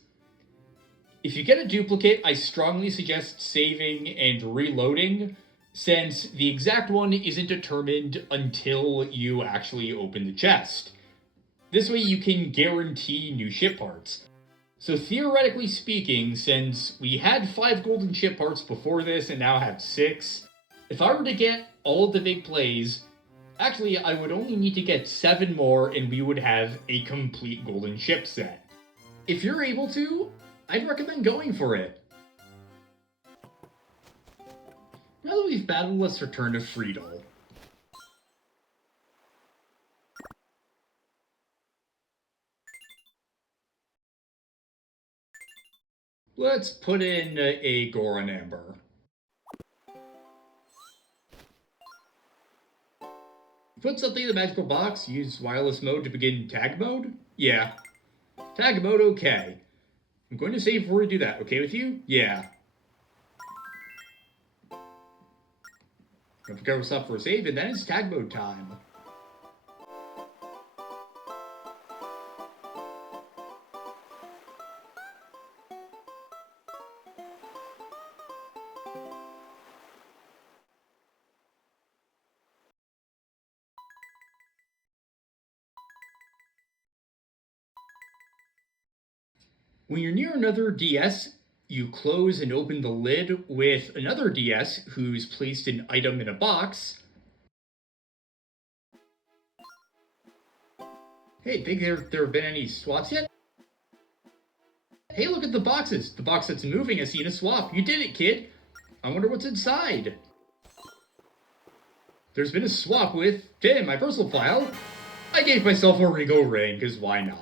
If you get a duplicate, I strongly suggest saving and reloading, since the exact one isn't determined until you actually open the chest. This way you can guarantee new ship parts. So theoretically speaking, since we had 5 golden ship parts before this and now have 6, if I were to get all of the big plays, actually I would only need to get 7 more and we would have a complete golden ship set. If you're able to, I'd recommend going for it. Now that we've battled, let's return to Friedel. Let's put in a Goron Amber. Put something in the magical box, use wireless mode to begin tag mode? Yeah. Tag mode, okay. I'm going to save before we do that. Okay with you? Yeah. Don't forget what's up for a save, and then it's tag mode time. When you're near another DS, you close and open the lid with another DS who's placed an item in a box. Hey, think there have been any swaps yet? Hey, look at the boxes. The box that's moving has seen a swap. You did it, kid. I wonder what's inside. There's been a swap with Tim, my personal file. I gave myself a Ringo ring, because why not?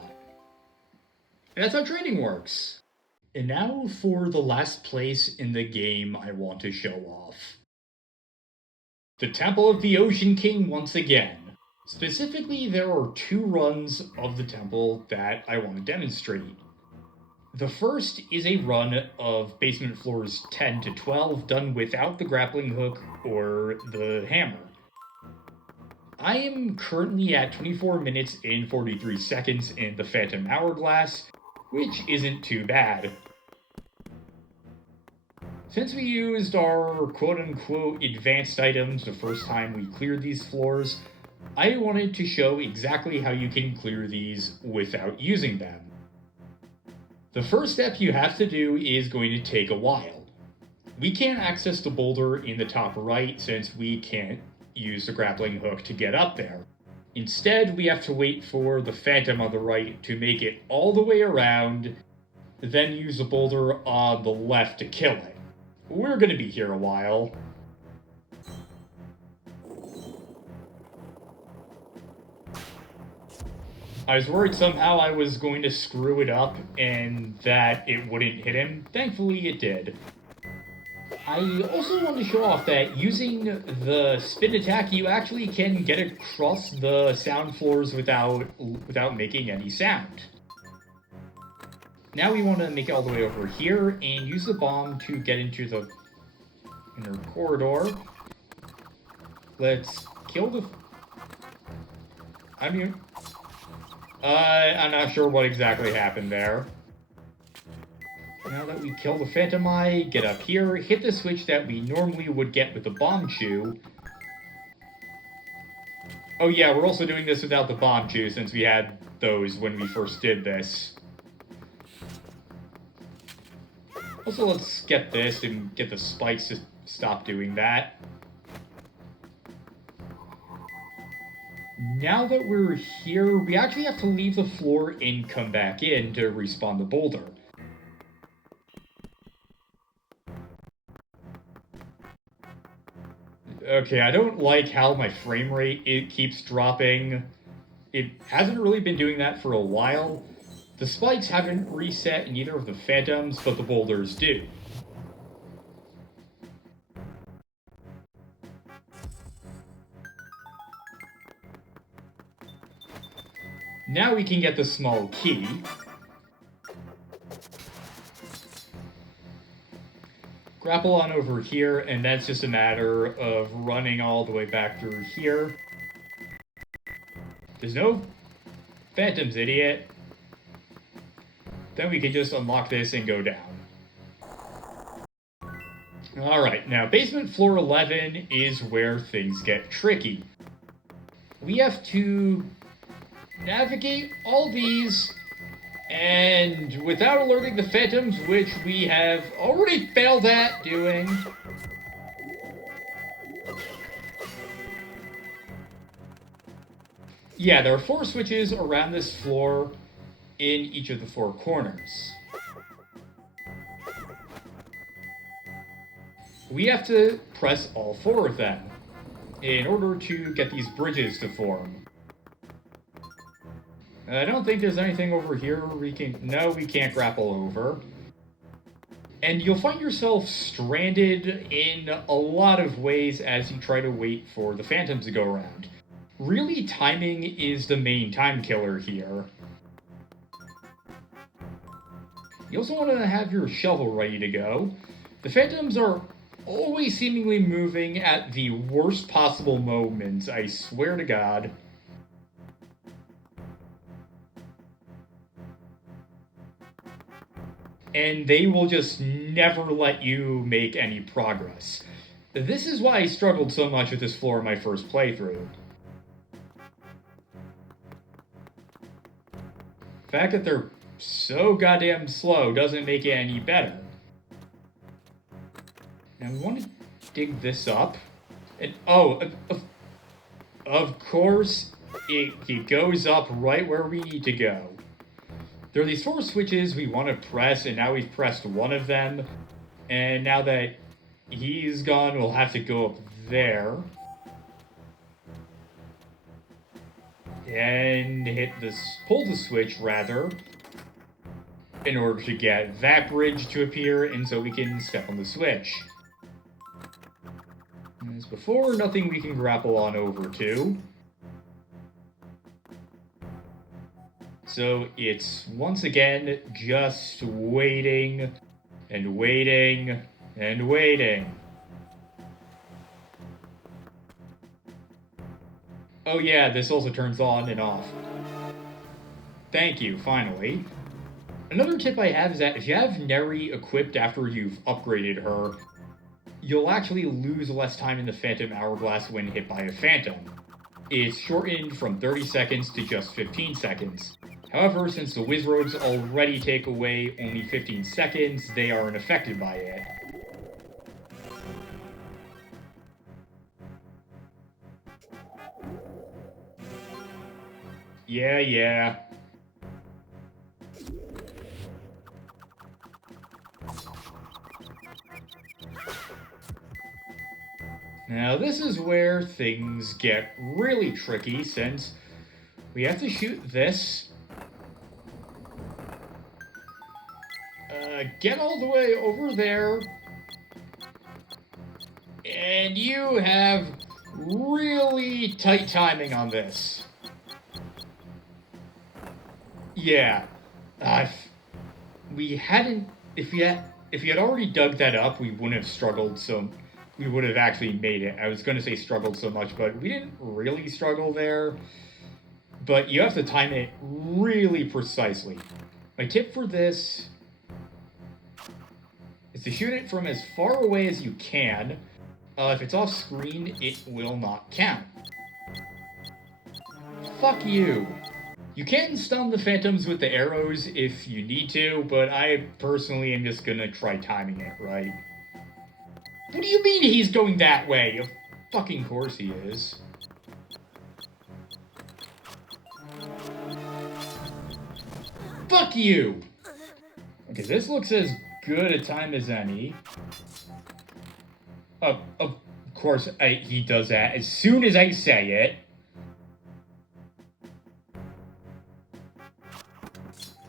And that's how trading works. And now for the last place in the game I want to show off. The Temple of the Ocean King once again. Specifically, there are 2 runs of the temple that I want to demonstrate. The first is a run of basement floors 10 to 12 done without the grappling hook or the hammer. I am currently at 24 minutes and 43 seconds in the Phantom Hourglass, which isn't too bad. Since we used our quote-unquote advanced items the first time we cleared these floors, I wanted to show exactly how you can clear these without using them. The first step you have to do is going to take a while. We can't access the boulder in the top right since we can't use the grappling hook to get up there. Instead, we have to wait for the phantom on the right to make it all the way around, then use the boulder on the left to kill it. We're gonna be here a while. I was worried somehow I was going to screw it up and that it wouldn't hit him. Thankfully, it did. I also want to show off that using the spin attack, you actually can get across the sound floors without making any sound. Now we want to make it all the way over here and use the bomb to get into the inner corridor. Let's kill the... I'm not sure what exactly happened there. Now that we kill the Phantom Eye, get up here, hit the switch that we normally would get with the Bomb Chew. Oh yeah, we're also doing this without the Bomb Chew since we had those when we first did this. Also, let's get this and get the spikes to stop doing that. Now that we're here, we actually have to leave the floor and come back in to respawn the boulder. Okay, I don't like how my frame rate keeps dropping. It hasn't really been doing that for a while. The spikes haven't reset in either of the phantoms, but the boulders do. Now we can get the small key. Grapple on over here, and that's just a matter of running all the way back through here. There's no phantoms, idiot. Then we can just unlock this and go down. Alright, now basement floor 11 is where things get tricky. We have to navigate all these, and without alerting the phantoms, which we have already failed at doing. Yeah, there are 4 switches around this floor in each of the 4 corners. We have to press all 4 of them in order to get these bridges to form. I don't think there's anything over here we can... No, we can't grapple over. And you'll find yourself stranded in a lot of ways as you try to wait for the phantoms to go around. Really, timing is the main time killer here. You also want to have your shovel ready to go. The phantoms are always seemingly moving at the worst possible moments, I swear to God. And they will just never let you make any progress. This is why I struggled so much with this floor in my first playthrough. The fact that they're so goddamn slow doesn't make it any better. Now we want to dig this up. And of course, it goes up right where we need to go. There are these 4 switches we want to press, and now we've pressed one of them. And now that he's gone, we'll have to go up there. And pull the switch, rather, in order to get that bridge to appear, and so we can step on the switch. As before, nothing we can grapple on over to. So it's, once again, just waiting, and waiting, and waiting. Oh yeah, this also turns on and off. Thank you, finally. Another tip I have is that if you have Neri equipped after you've upgraded her, you'll actually lose less time in the Phantom Hourglass when hit by a Phantom. It's shortened from 30 seconds to just 15 seconds. However, since the Wizroads already take away only 15 seconds, they aren't affected by it. Yeah. Now this is where things get really tricky since we have to shoot this. Get all the way over there. And you have really tight timing on this. Yeah. We hadn't... If you had already dug that up, we wouldn't have struggled so... We would have actually made it. I was going to say struggled so much, but we didn't really struggle there. But you have to time it really precisely. My tip for this is to shoot it from as far away as you can. If it's off screen, it will not count. Fuck you. You can stun the phantoms with the arrows if you need to, but I personally am just gonna try timing it right. What do you mean he's going that way? Of fucking course he is. Fuck you! Okay, this looks as good a time as any. Of course, he does that as soon as I say it.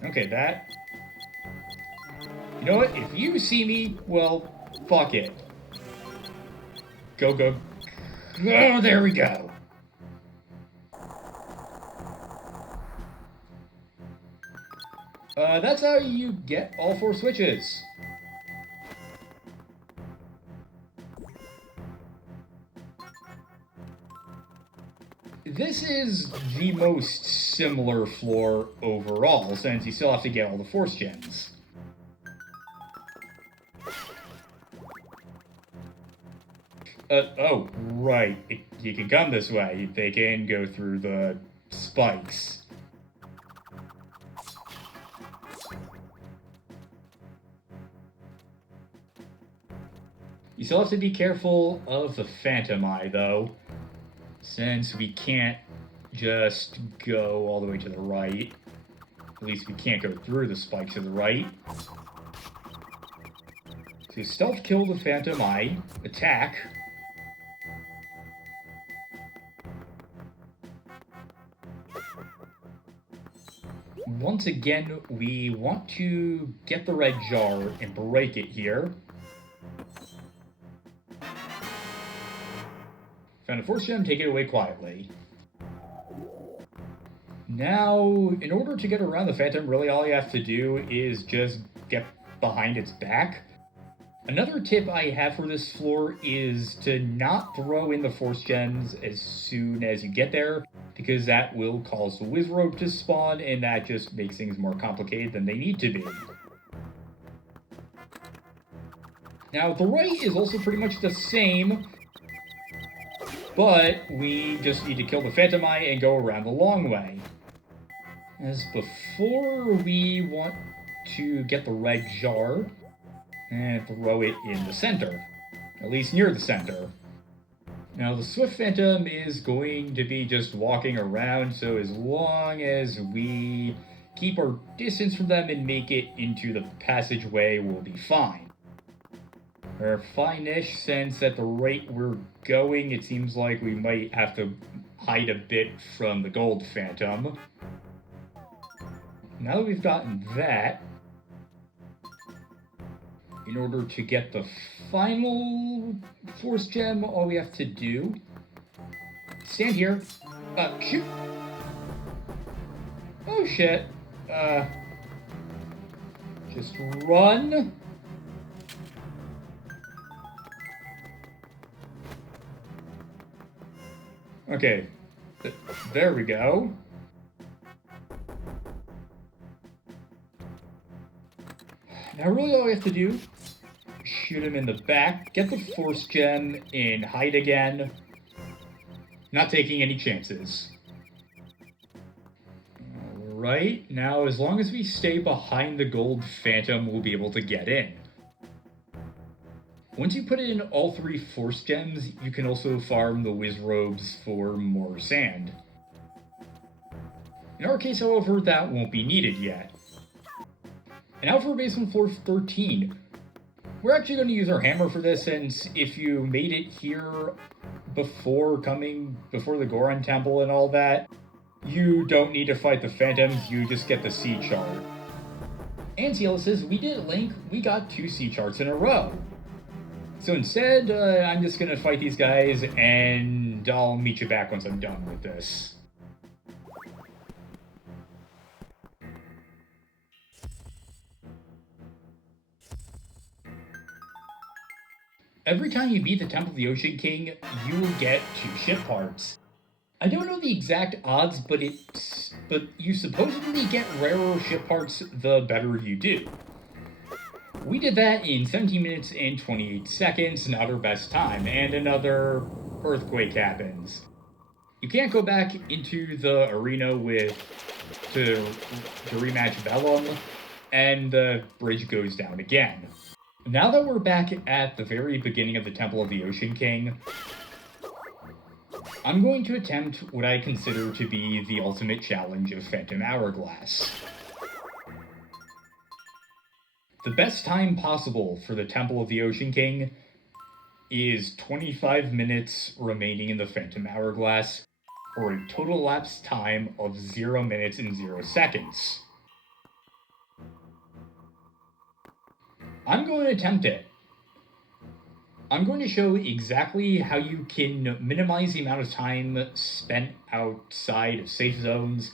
Okay, that... You know what? If you see me, well, fuck it. Go. Oh, there we go. That's how you get all 4 switches. This is the most similar floor overall, since you still have to get all the force gems. Oh, right. You can come this way. They can go through the spikes. You still have to be careful of the Phantom Eye, though, since we can't just go all the way to the right. At least we can't go through the spikes to the right. So stealth kill the Phantom Eye, attack. Once again, we want to get the red jar and break it here. Found a force gem, take it away quietly. Now, in order to get around the Phantom, really all you have to do is just get behind its back. Another tip I have for this floor is to not throw in the force gems as soon as you get there, because that will cause the Wizrobe to spawn, and that just makes things more complicated than they need to be. Now, the right is also pretty much the same, but we just need to kill the Phantom Eye and go around the long way. As before, we want to get the red jar and throw it in the center, at least near the center. Now, the Swift Phantom is going to be just walking around, so as long as we keep our distance from them and make it into the passageway, we'll be fine. We're fine-ish, since at the rate we're going, it seems like we might have to hide a bit from the Gold Phantom. Now that we've gotten that, in order to get the final force gem, all we have to do, stand here, shoot. Oh shit, just run. Okay, there we go. Now really all we have to do, shoot him in the back, get the force gem, and hide again. Not taking any chances. Alright, now as long as we stay behind the Gold Phantom, we'll be able to get in. Once you put in all 3 force gems, you can also farm the Wizrobes for more sand. In our case, however, that won't be needed yet. And now for basement floor 13. We're actually going to use our hammer for this, since if you made it here before the Goron Temple and all that, you don't need to fight the Phantoms, you just get the sea chart. And Cielo says, we did it, Link, we got 2 sea charts in a row. So instead, I'm just gonna fight these guys, and I'll meet you back once I'm done with this. Every time you beat the Temple of the Ocean King, you will get 2 ship parts. I don't know the exact odds, but you supposedly get rarer ship parts the better you do. We did that in 17 minutes and 28 seconds, not our best time, and another earthquake happens. You can't go back into the arena to rematch Vellum, and the bridge goes down again. Now that we're back at the very beginning of the Temple of the Ocean King, I'm going to attempt what I consider to be the ultimate challenge of Phantom Hourglass. The best time possible for the Temple of the Ocean King is 25 minutes remaining in the Phantom Hourglass, or a total elapsed time of 0 minutes and 0 seconds. I'm going to attempt it. I'm going to show exactly how you can minimize the amount of time spent outside of safe zones,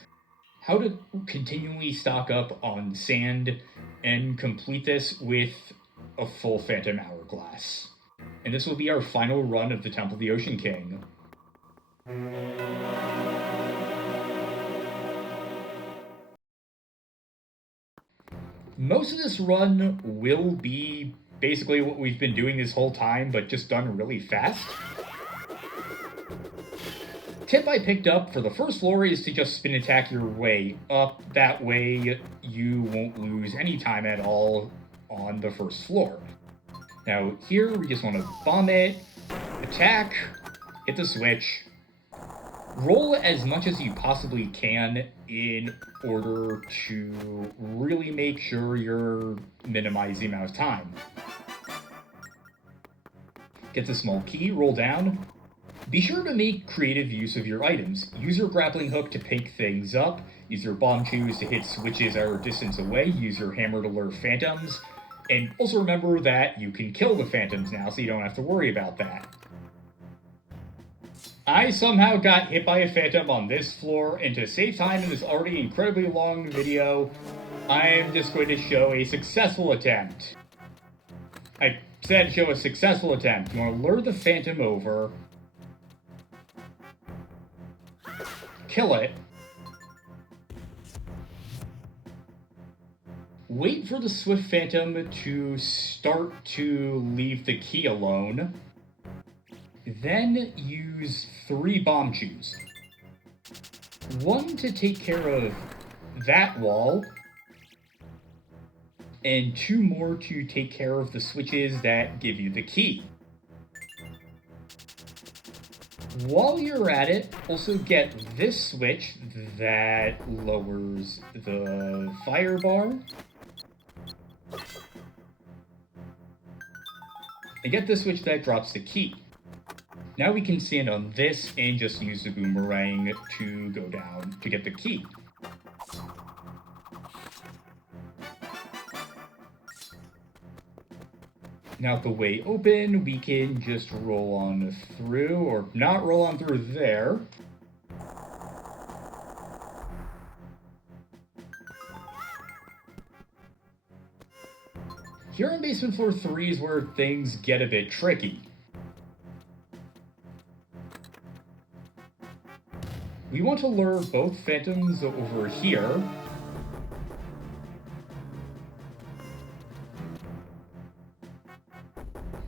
how to continually stock up on sand, and complete this with a full Phantom Hourglass. And this will be our final run of the Temple of the Ocean King. Most of this run will be basically what we've been doing this whole time, but just done really fast. Tip I picked up for the first floor is to just spin attack your way up. That way you won't lose any time at all on the first floor. Now here we just want to bomb it, attack, hit the switch, roll as much as you possibly can in order to really make sure you're minimizing the amount of time. Get the small key, roll down. Be sure to make creative use of your items. Use your grappling hook to pick things up, use your bomb chews to hit switches that are a distance away, use your hammer to lure phantoms, and also remember that you can kill the phantoms now, so you don't have to worry about that. I somehow got hit by a phantom on this floor, and to save time in this already incredibly long video, I'm just going to show a successful attempt. I said show a successful attempt. You want to lure the phantom over, kill it, wait for the Swift Phantom to start to leave the key alone, then use 3 bomb chews. 1 to take care of that wall, and 2 more to take care of the switches that give you the key. While you're at it, also get this switch that lowers the fire bar. And get the switch that drops the key. Now we can stand on this and just use the boomerang to go down to get the key. Now the way open, we can just roll on through, or not roll on through there. Here on basement floor 3 is where things get a bit tricky. We want to lure both phantoms over here.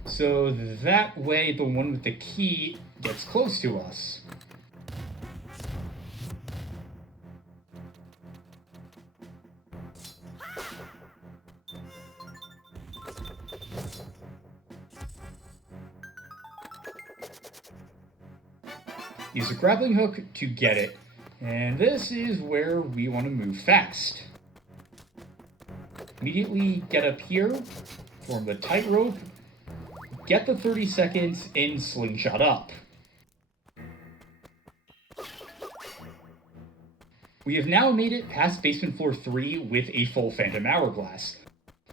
So that way the one with the key gets close to us. Use a grappling hook to get it. And this is where we want to move fast. Immediately get up here, form the tightrope, get the 30 seconds, and slingshot up. We have now made it past basement floor 3 with a full Phantom Hourglass.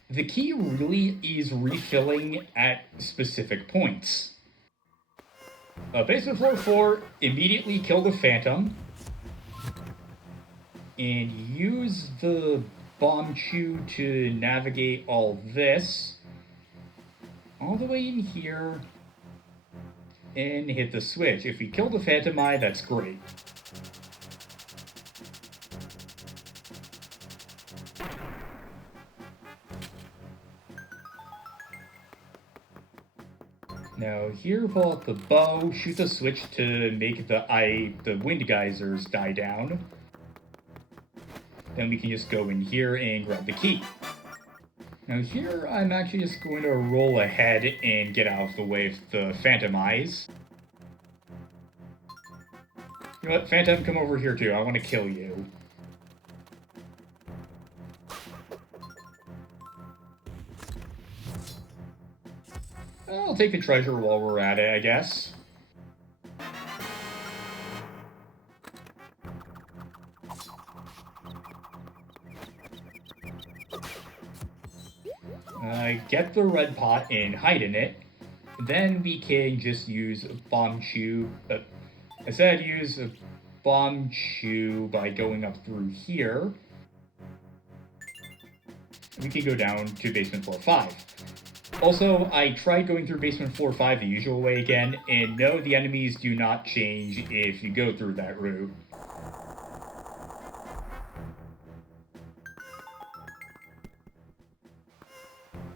The key really is refilling at specific points. Basement floor 4, immediately kill the Phantom, and use the bomb chew to navigate all this, all the way in here, and hit the switch. If we kill the Phantom Eye, that's great. Now here, pull out the bow, shoot the switch to make the wind geysers die down. Then we can just go in here and grab the key. Now here, I'm actually just going to roll ahead and get out of the way of the Phantom Eyes. You know what, Phantom, come over here too, I want to kill you. I'll take the treasure while we're at it, I guess. Get the red pot and hide in it. Then we can just use bomb chew. I said use a bomb chew by going up through here. We can go down to basement floor 5. Also, I tried going through basement floor 5 the usual way again, and no, the enemies do not change if you go through that route.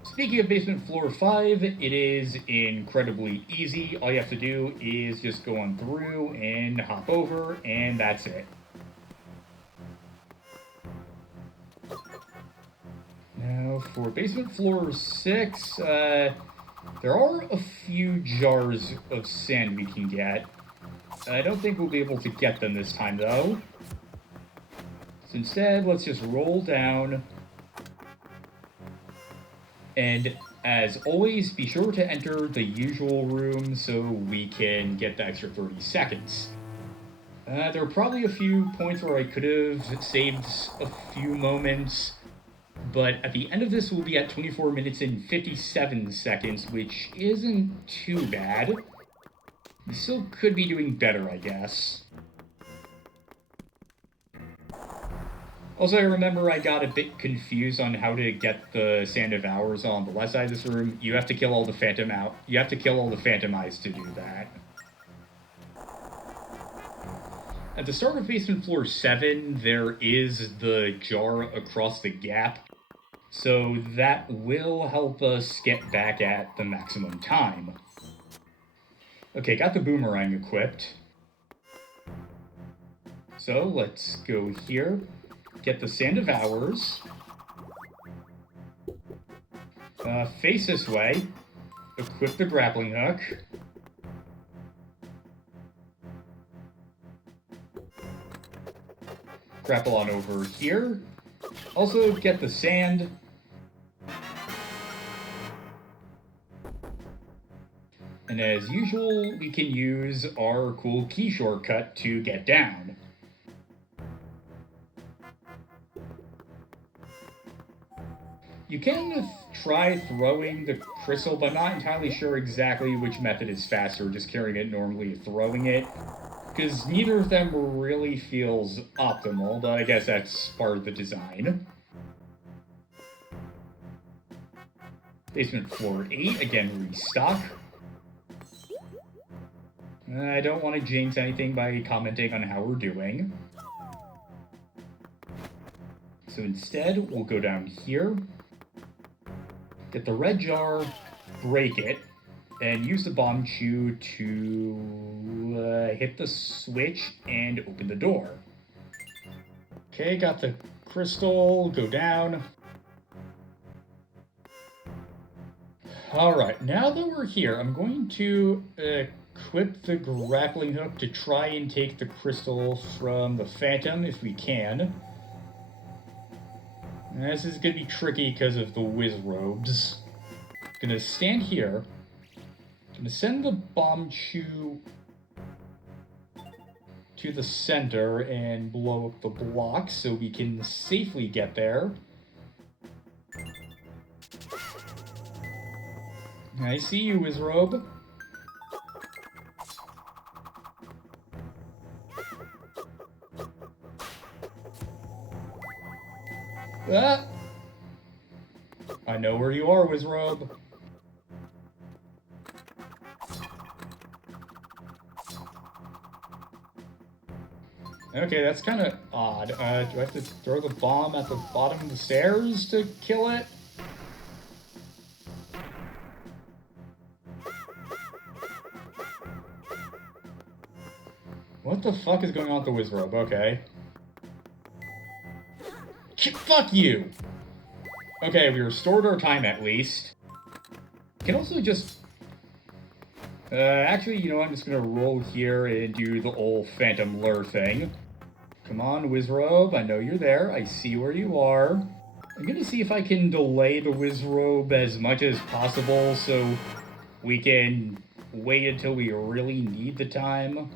Speaking of basement floor 5, it is incredibly easy. All you have to do is just go on through and hop over, and that's it. Now, for basement floor 6, there are a few jars of sand we can get. I don't think we'll be able to get them this time, though. So instead, let's just roll down. And as always, be sure to enter the usual room so we can get the extra 30 seconds. There are probably a few points where I could have saved a few moments, but at the end of this, we'll be at 24 minutes and 57 seconds, which isn't too bad. We still could be doing better, I guess. Also, I remember I got a bit confused on how to get the Sand of Hours on the left side of this room. You have to kill all the Phantom Eyes to do that. At the start of basement floor 7, there is the jar across the gap, so that will help us get back at the maximum time. Okay, got the boomerang equipped. So let's go here. Get the Sand of Hours. Face this way. Equip the grappling hook. Grapple on over here. Also get the sand. And as usual, we can use our cool key shortcut to get down. You can try throwing the crystal, but not entirely sure exactly which method is faster, just carrying it normally or throwing it. Because neither of them really feels optimal, but I guess that's part of the design. Basement floor 8, again restock. I don't want to jinx anything by commenting on how we're doing. So instead, we'll go down here. Get the red jar, break it, and use the bomb chew to hit the switch and open the door. Okay, got the crystal, go down. Alright, now that we're here, I'm going to equip the grappling hook to try and take the crystal from the Phantom if we can. And this is going to be tricky because of the Wizrobes. Gonna stand here. Gonna send the bomb chew to the center and blow up the blocks so we can safely get there. I see you, Wizrobe. Ah! I know where you are, Wizrobe. Okay, that's kind of odd. Do I have to throw the bomb at the bottom of the stairs to kill it? What the fuck is going on with the Wizrobe? Okay. Fuck you! Okay, we restored our time at least. We can also just... actually, you know, I'm just gonna roll here and do the old Phantom Lure thing. Come on, Wizrobe, I know you're there. I see where you are. I'm gonna see if I can delay the Wizrobe as much as possible so we can wait until we really need the time.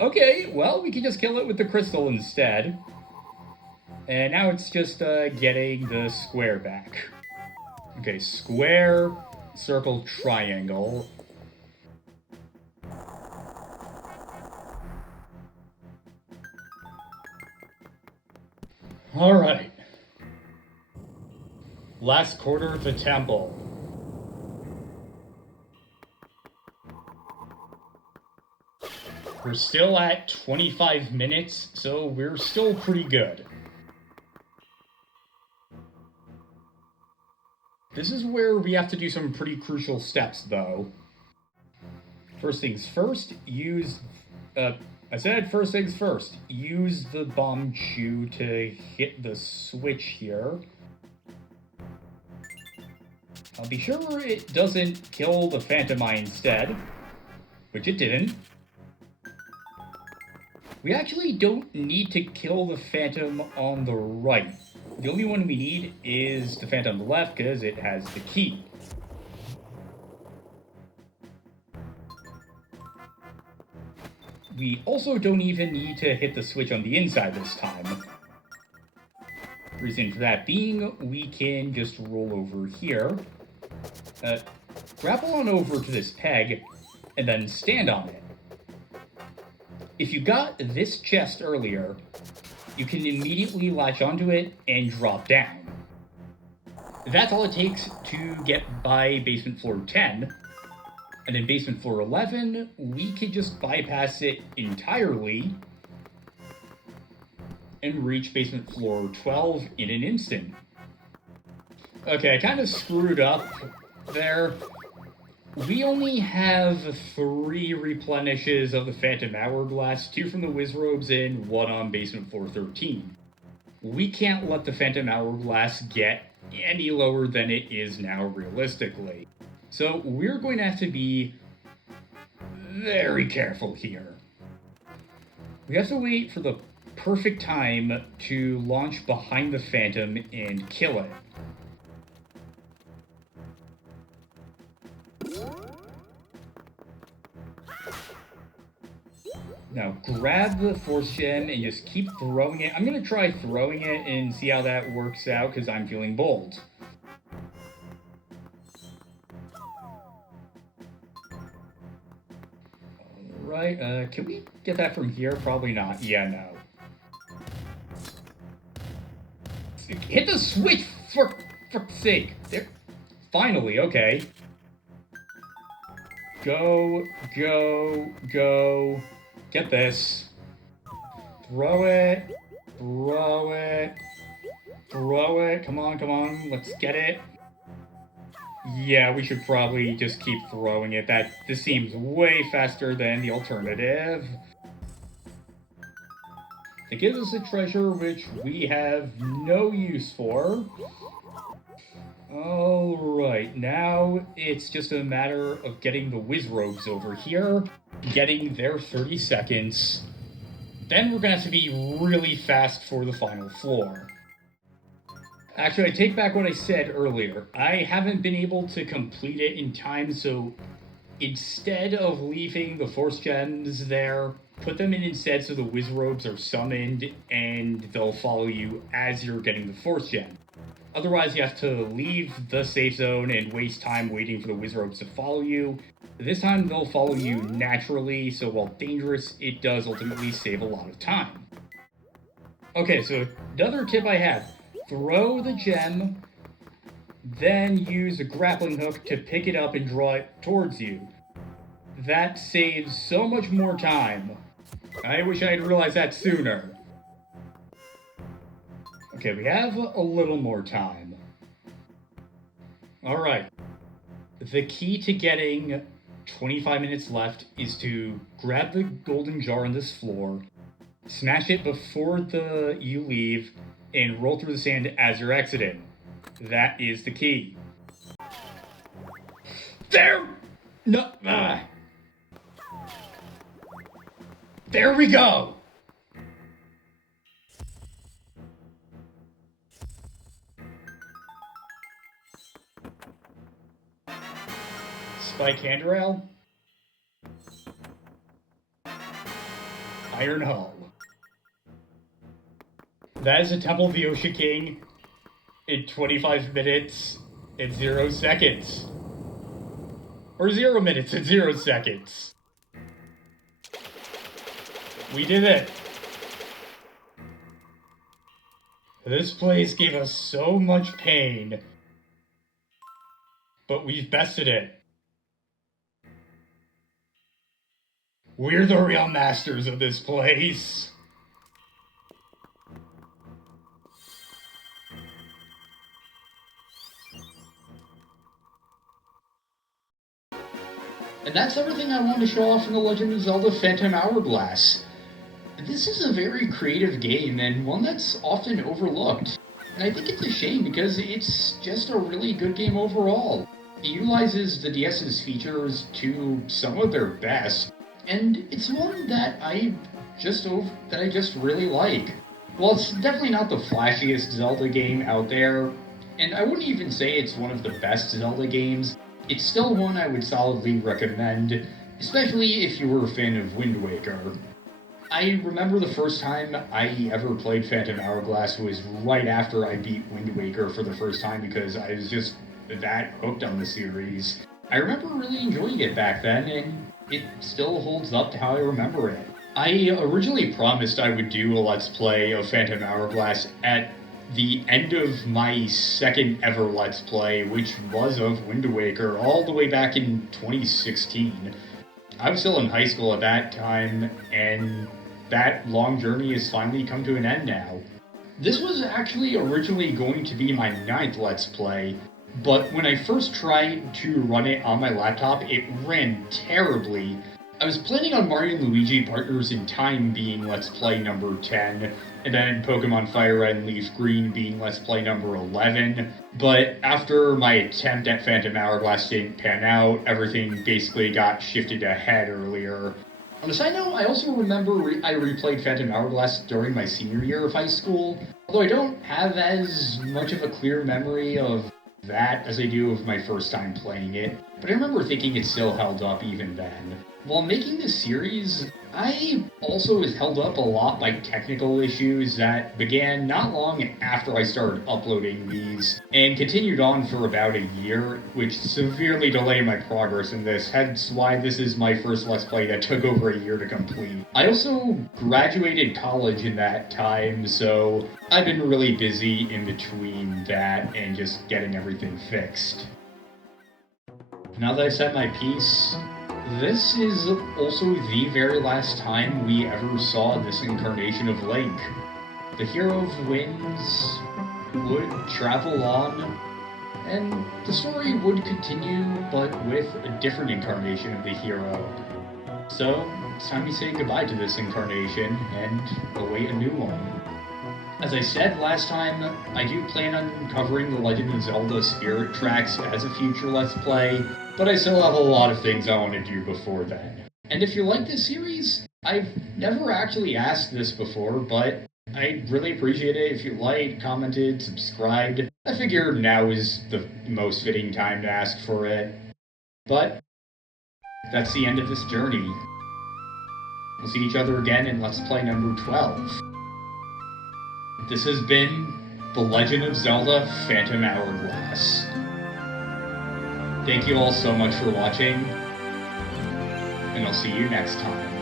Okay, well, we can just kill it with the crystal instead. And now it's just getting the square back. Okay, square, circle, triangle. Alright. Last quarter of the temple. We're still at 25 minutes, so we're still pretty good. This is where we have to do some pretty crucial steps, though. First things first, use... I said first things first. Use the bomb chew to hit the switch here. I'll be sure it doesn't kill the Phantom Eye instead, which it didn't. We actually don't need to kill the Phantom on the right. The only one we need is the Phantom on the left because it has the key. We also don't even need to hit the switch on the inside this time. Reason for that being, we can just roll over here, grapple on over to this peg, and then stand on it. If you got this chest earlier, you can immediately latch onto it and drop down. That's all it takes to get by basement floor 10. And in basement floor 11, we could just bypass it entirely and reach basement floor 12 in an instant. Okay, I kind of screwed up there. We only have 3 replenishes of the Phantom Hourglass, 2 from the Wizrobes and 1 on basement floor 13. We can't let the Phantom Hourglass get any lower than it is now realistically. So we're going to have to be very careful here. We have to wait for the perfect time to launch behind the Phantom and kill it. Now grab the Force Gem and just keep throwing it. I'm going to try throwing it and see how that works out because I'm feeling bold. Right, can we get that from here? Probably not. Yeah, no. Hit the switch for fuck's sake. There. Finally, okay. Go, go, go. Get this. Throw it. Throw it. Throw it. Come on, come on. Let's get it. Yeah, we should probably just keep throwing it. This seems way faster than the alternative. It gives us a treasure which we have no use for. Alright, now it's just a matter of getting the Wizrobes over here, getting their 30 seconds. Then we're gonna have to be really fast for the final floor. Actually, I take back what I said earlier. I haven't been able to complete it in time, so instead of leaving the Force Gems there, put them in instead so the Wizrobes are summoned and they'll follow you as you're getting the Force Gem. Otherwise, you have to leave the safe zone and waste time waiting for the Wizrobes to follow you. This time, they'll follow you naturally, so while dangerous, it does ultimately save a lot of time. Okay, so another tip I have. Throw the gem, then use a grappling hook to pick it up and draw it towards you. That saves so much more time. I wish I had realized that sooner. Okay, we have a little more time. Alright. The key to getting 25 minutes left is to grab the golden jar on this floor, smash it before you leave, and roll through the sand as you're exiting. That is the key. There! No. There we go! Spike handrail. Iron hull. That is the Temple of the Ocean King in 25 minutes and 0 seconds. Or 0 minutes and 0 seconds. We did it. This place gave us so much pain, but we've bested it. We're the real masters of this place. And that's everything I wanted to show off in The Legend of Zelda Phantom Hourglass. This is a very creative game and one that's often overlooked. And I think it's a shame because it's just a really good game overall. It utilizes the DS's features to some of their best, and it's one that I just really like. Well, it's definitely not the flashiest Zelda game out there, and I wouldn't even say it's one of the best Zelda games. It's still one I would solidly recommend, especially if you were a fan of Wind Waker. I remember the first time I ever played Phantom Hourglass was right after I beat Wind Waker for the first time because I was just that hooked on the series. I remember really enjoying it back then, and it still holds up to how I remember it. I originally promised I would do a Let's Play of Phantom Hourglass at the end of my second ever Let's Play, which was of Wind Waker, all the way back in 2016. I was still in high school at that time, and that long journey has finally come to an end now. This was actually originally going to be my 9th Let's Play, but when I first tried to run it on my laptop, it ran terribly. I was planning on Mario & Luigi Partners in Time being Let's Play number 10, and then Pokemon Fire Red and Leaf Green being Let's Play number 11, but after my attempt at Phantom Hourglass didn't pan out, everything basically got shifted ahead earlier. On a side note, I also remember I replayed Phantom Hourglass during my senior year of high school, although I don't have as much of a clear memory of that as I do of my first time playing it, but I remember thinking it still held up even then. While making this series, I also was held up a lot by technical issues that began not long after I started uploading these, and continued on for about a year, which severely delayed my progress in this, hence why this is my first Let's Play that took over a year to complete. I also graduated college in that time, so I've been really busy in between that and just getting everything fixed. Now that I've said my piece, this is also the very last time we ever saw this incarnation of Link. The Hero of Winds would travel on, and the story would continue, but with a different incarnation of the hero. So, it's time we say goodbye to this incarnation and await a new one. As I said last time, I do plan on covering The Legend of Zelda Spirit Tracks as a future Let's Play, but I still have a lot of things I want to do before then. And if you like this series, I've never actually asked this before, but I'd really appreciate it if you liked, commented, subscribed. I figure now is the most fitting time to ask for it. But that's the end of this journey. We'll see each other again in Let's Play number 12. This has been The Legend of Zelda Phantom Hourglass. Thank you all so much for watching, and I'll see you next time.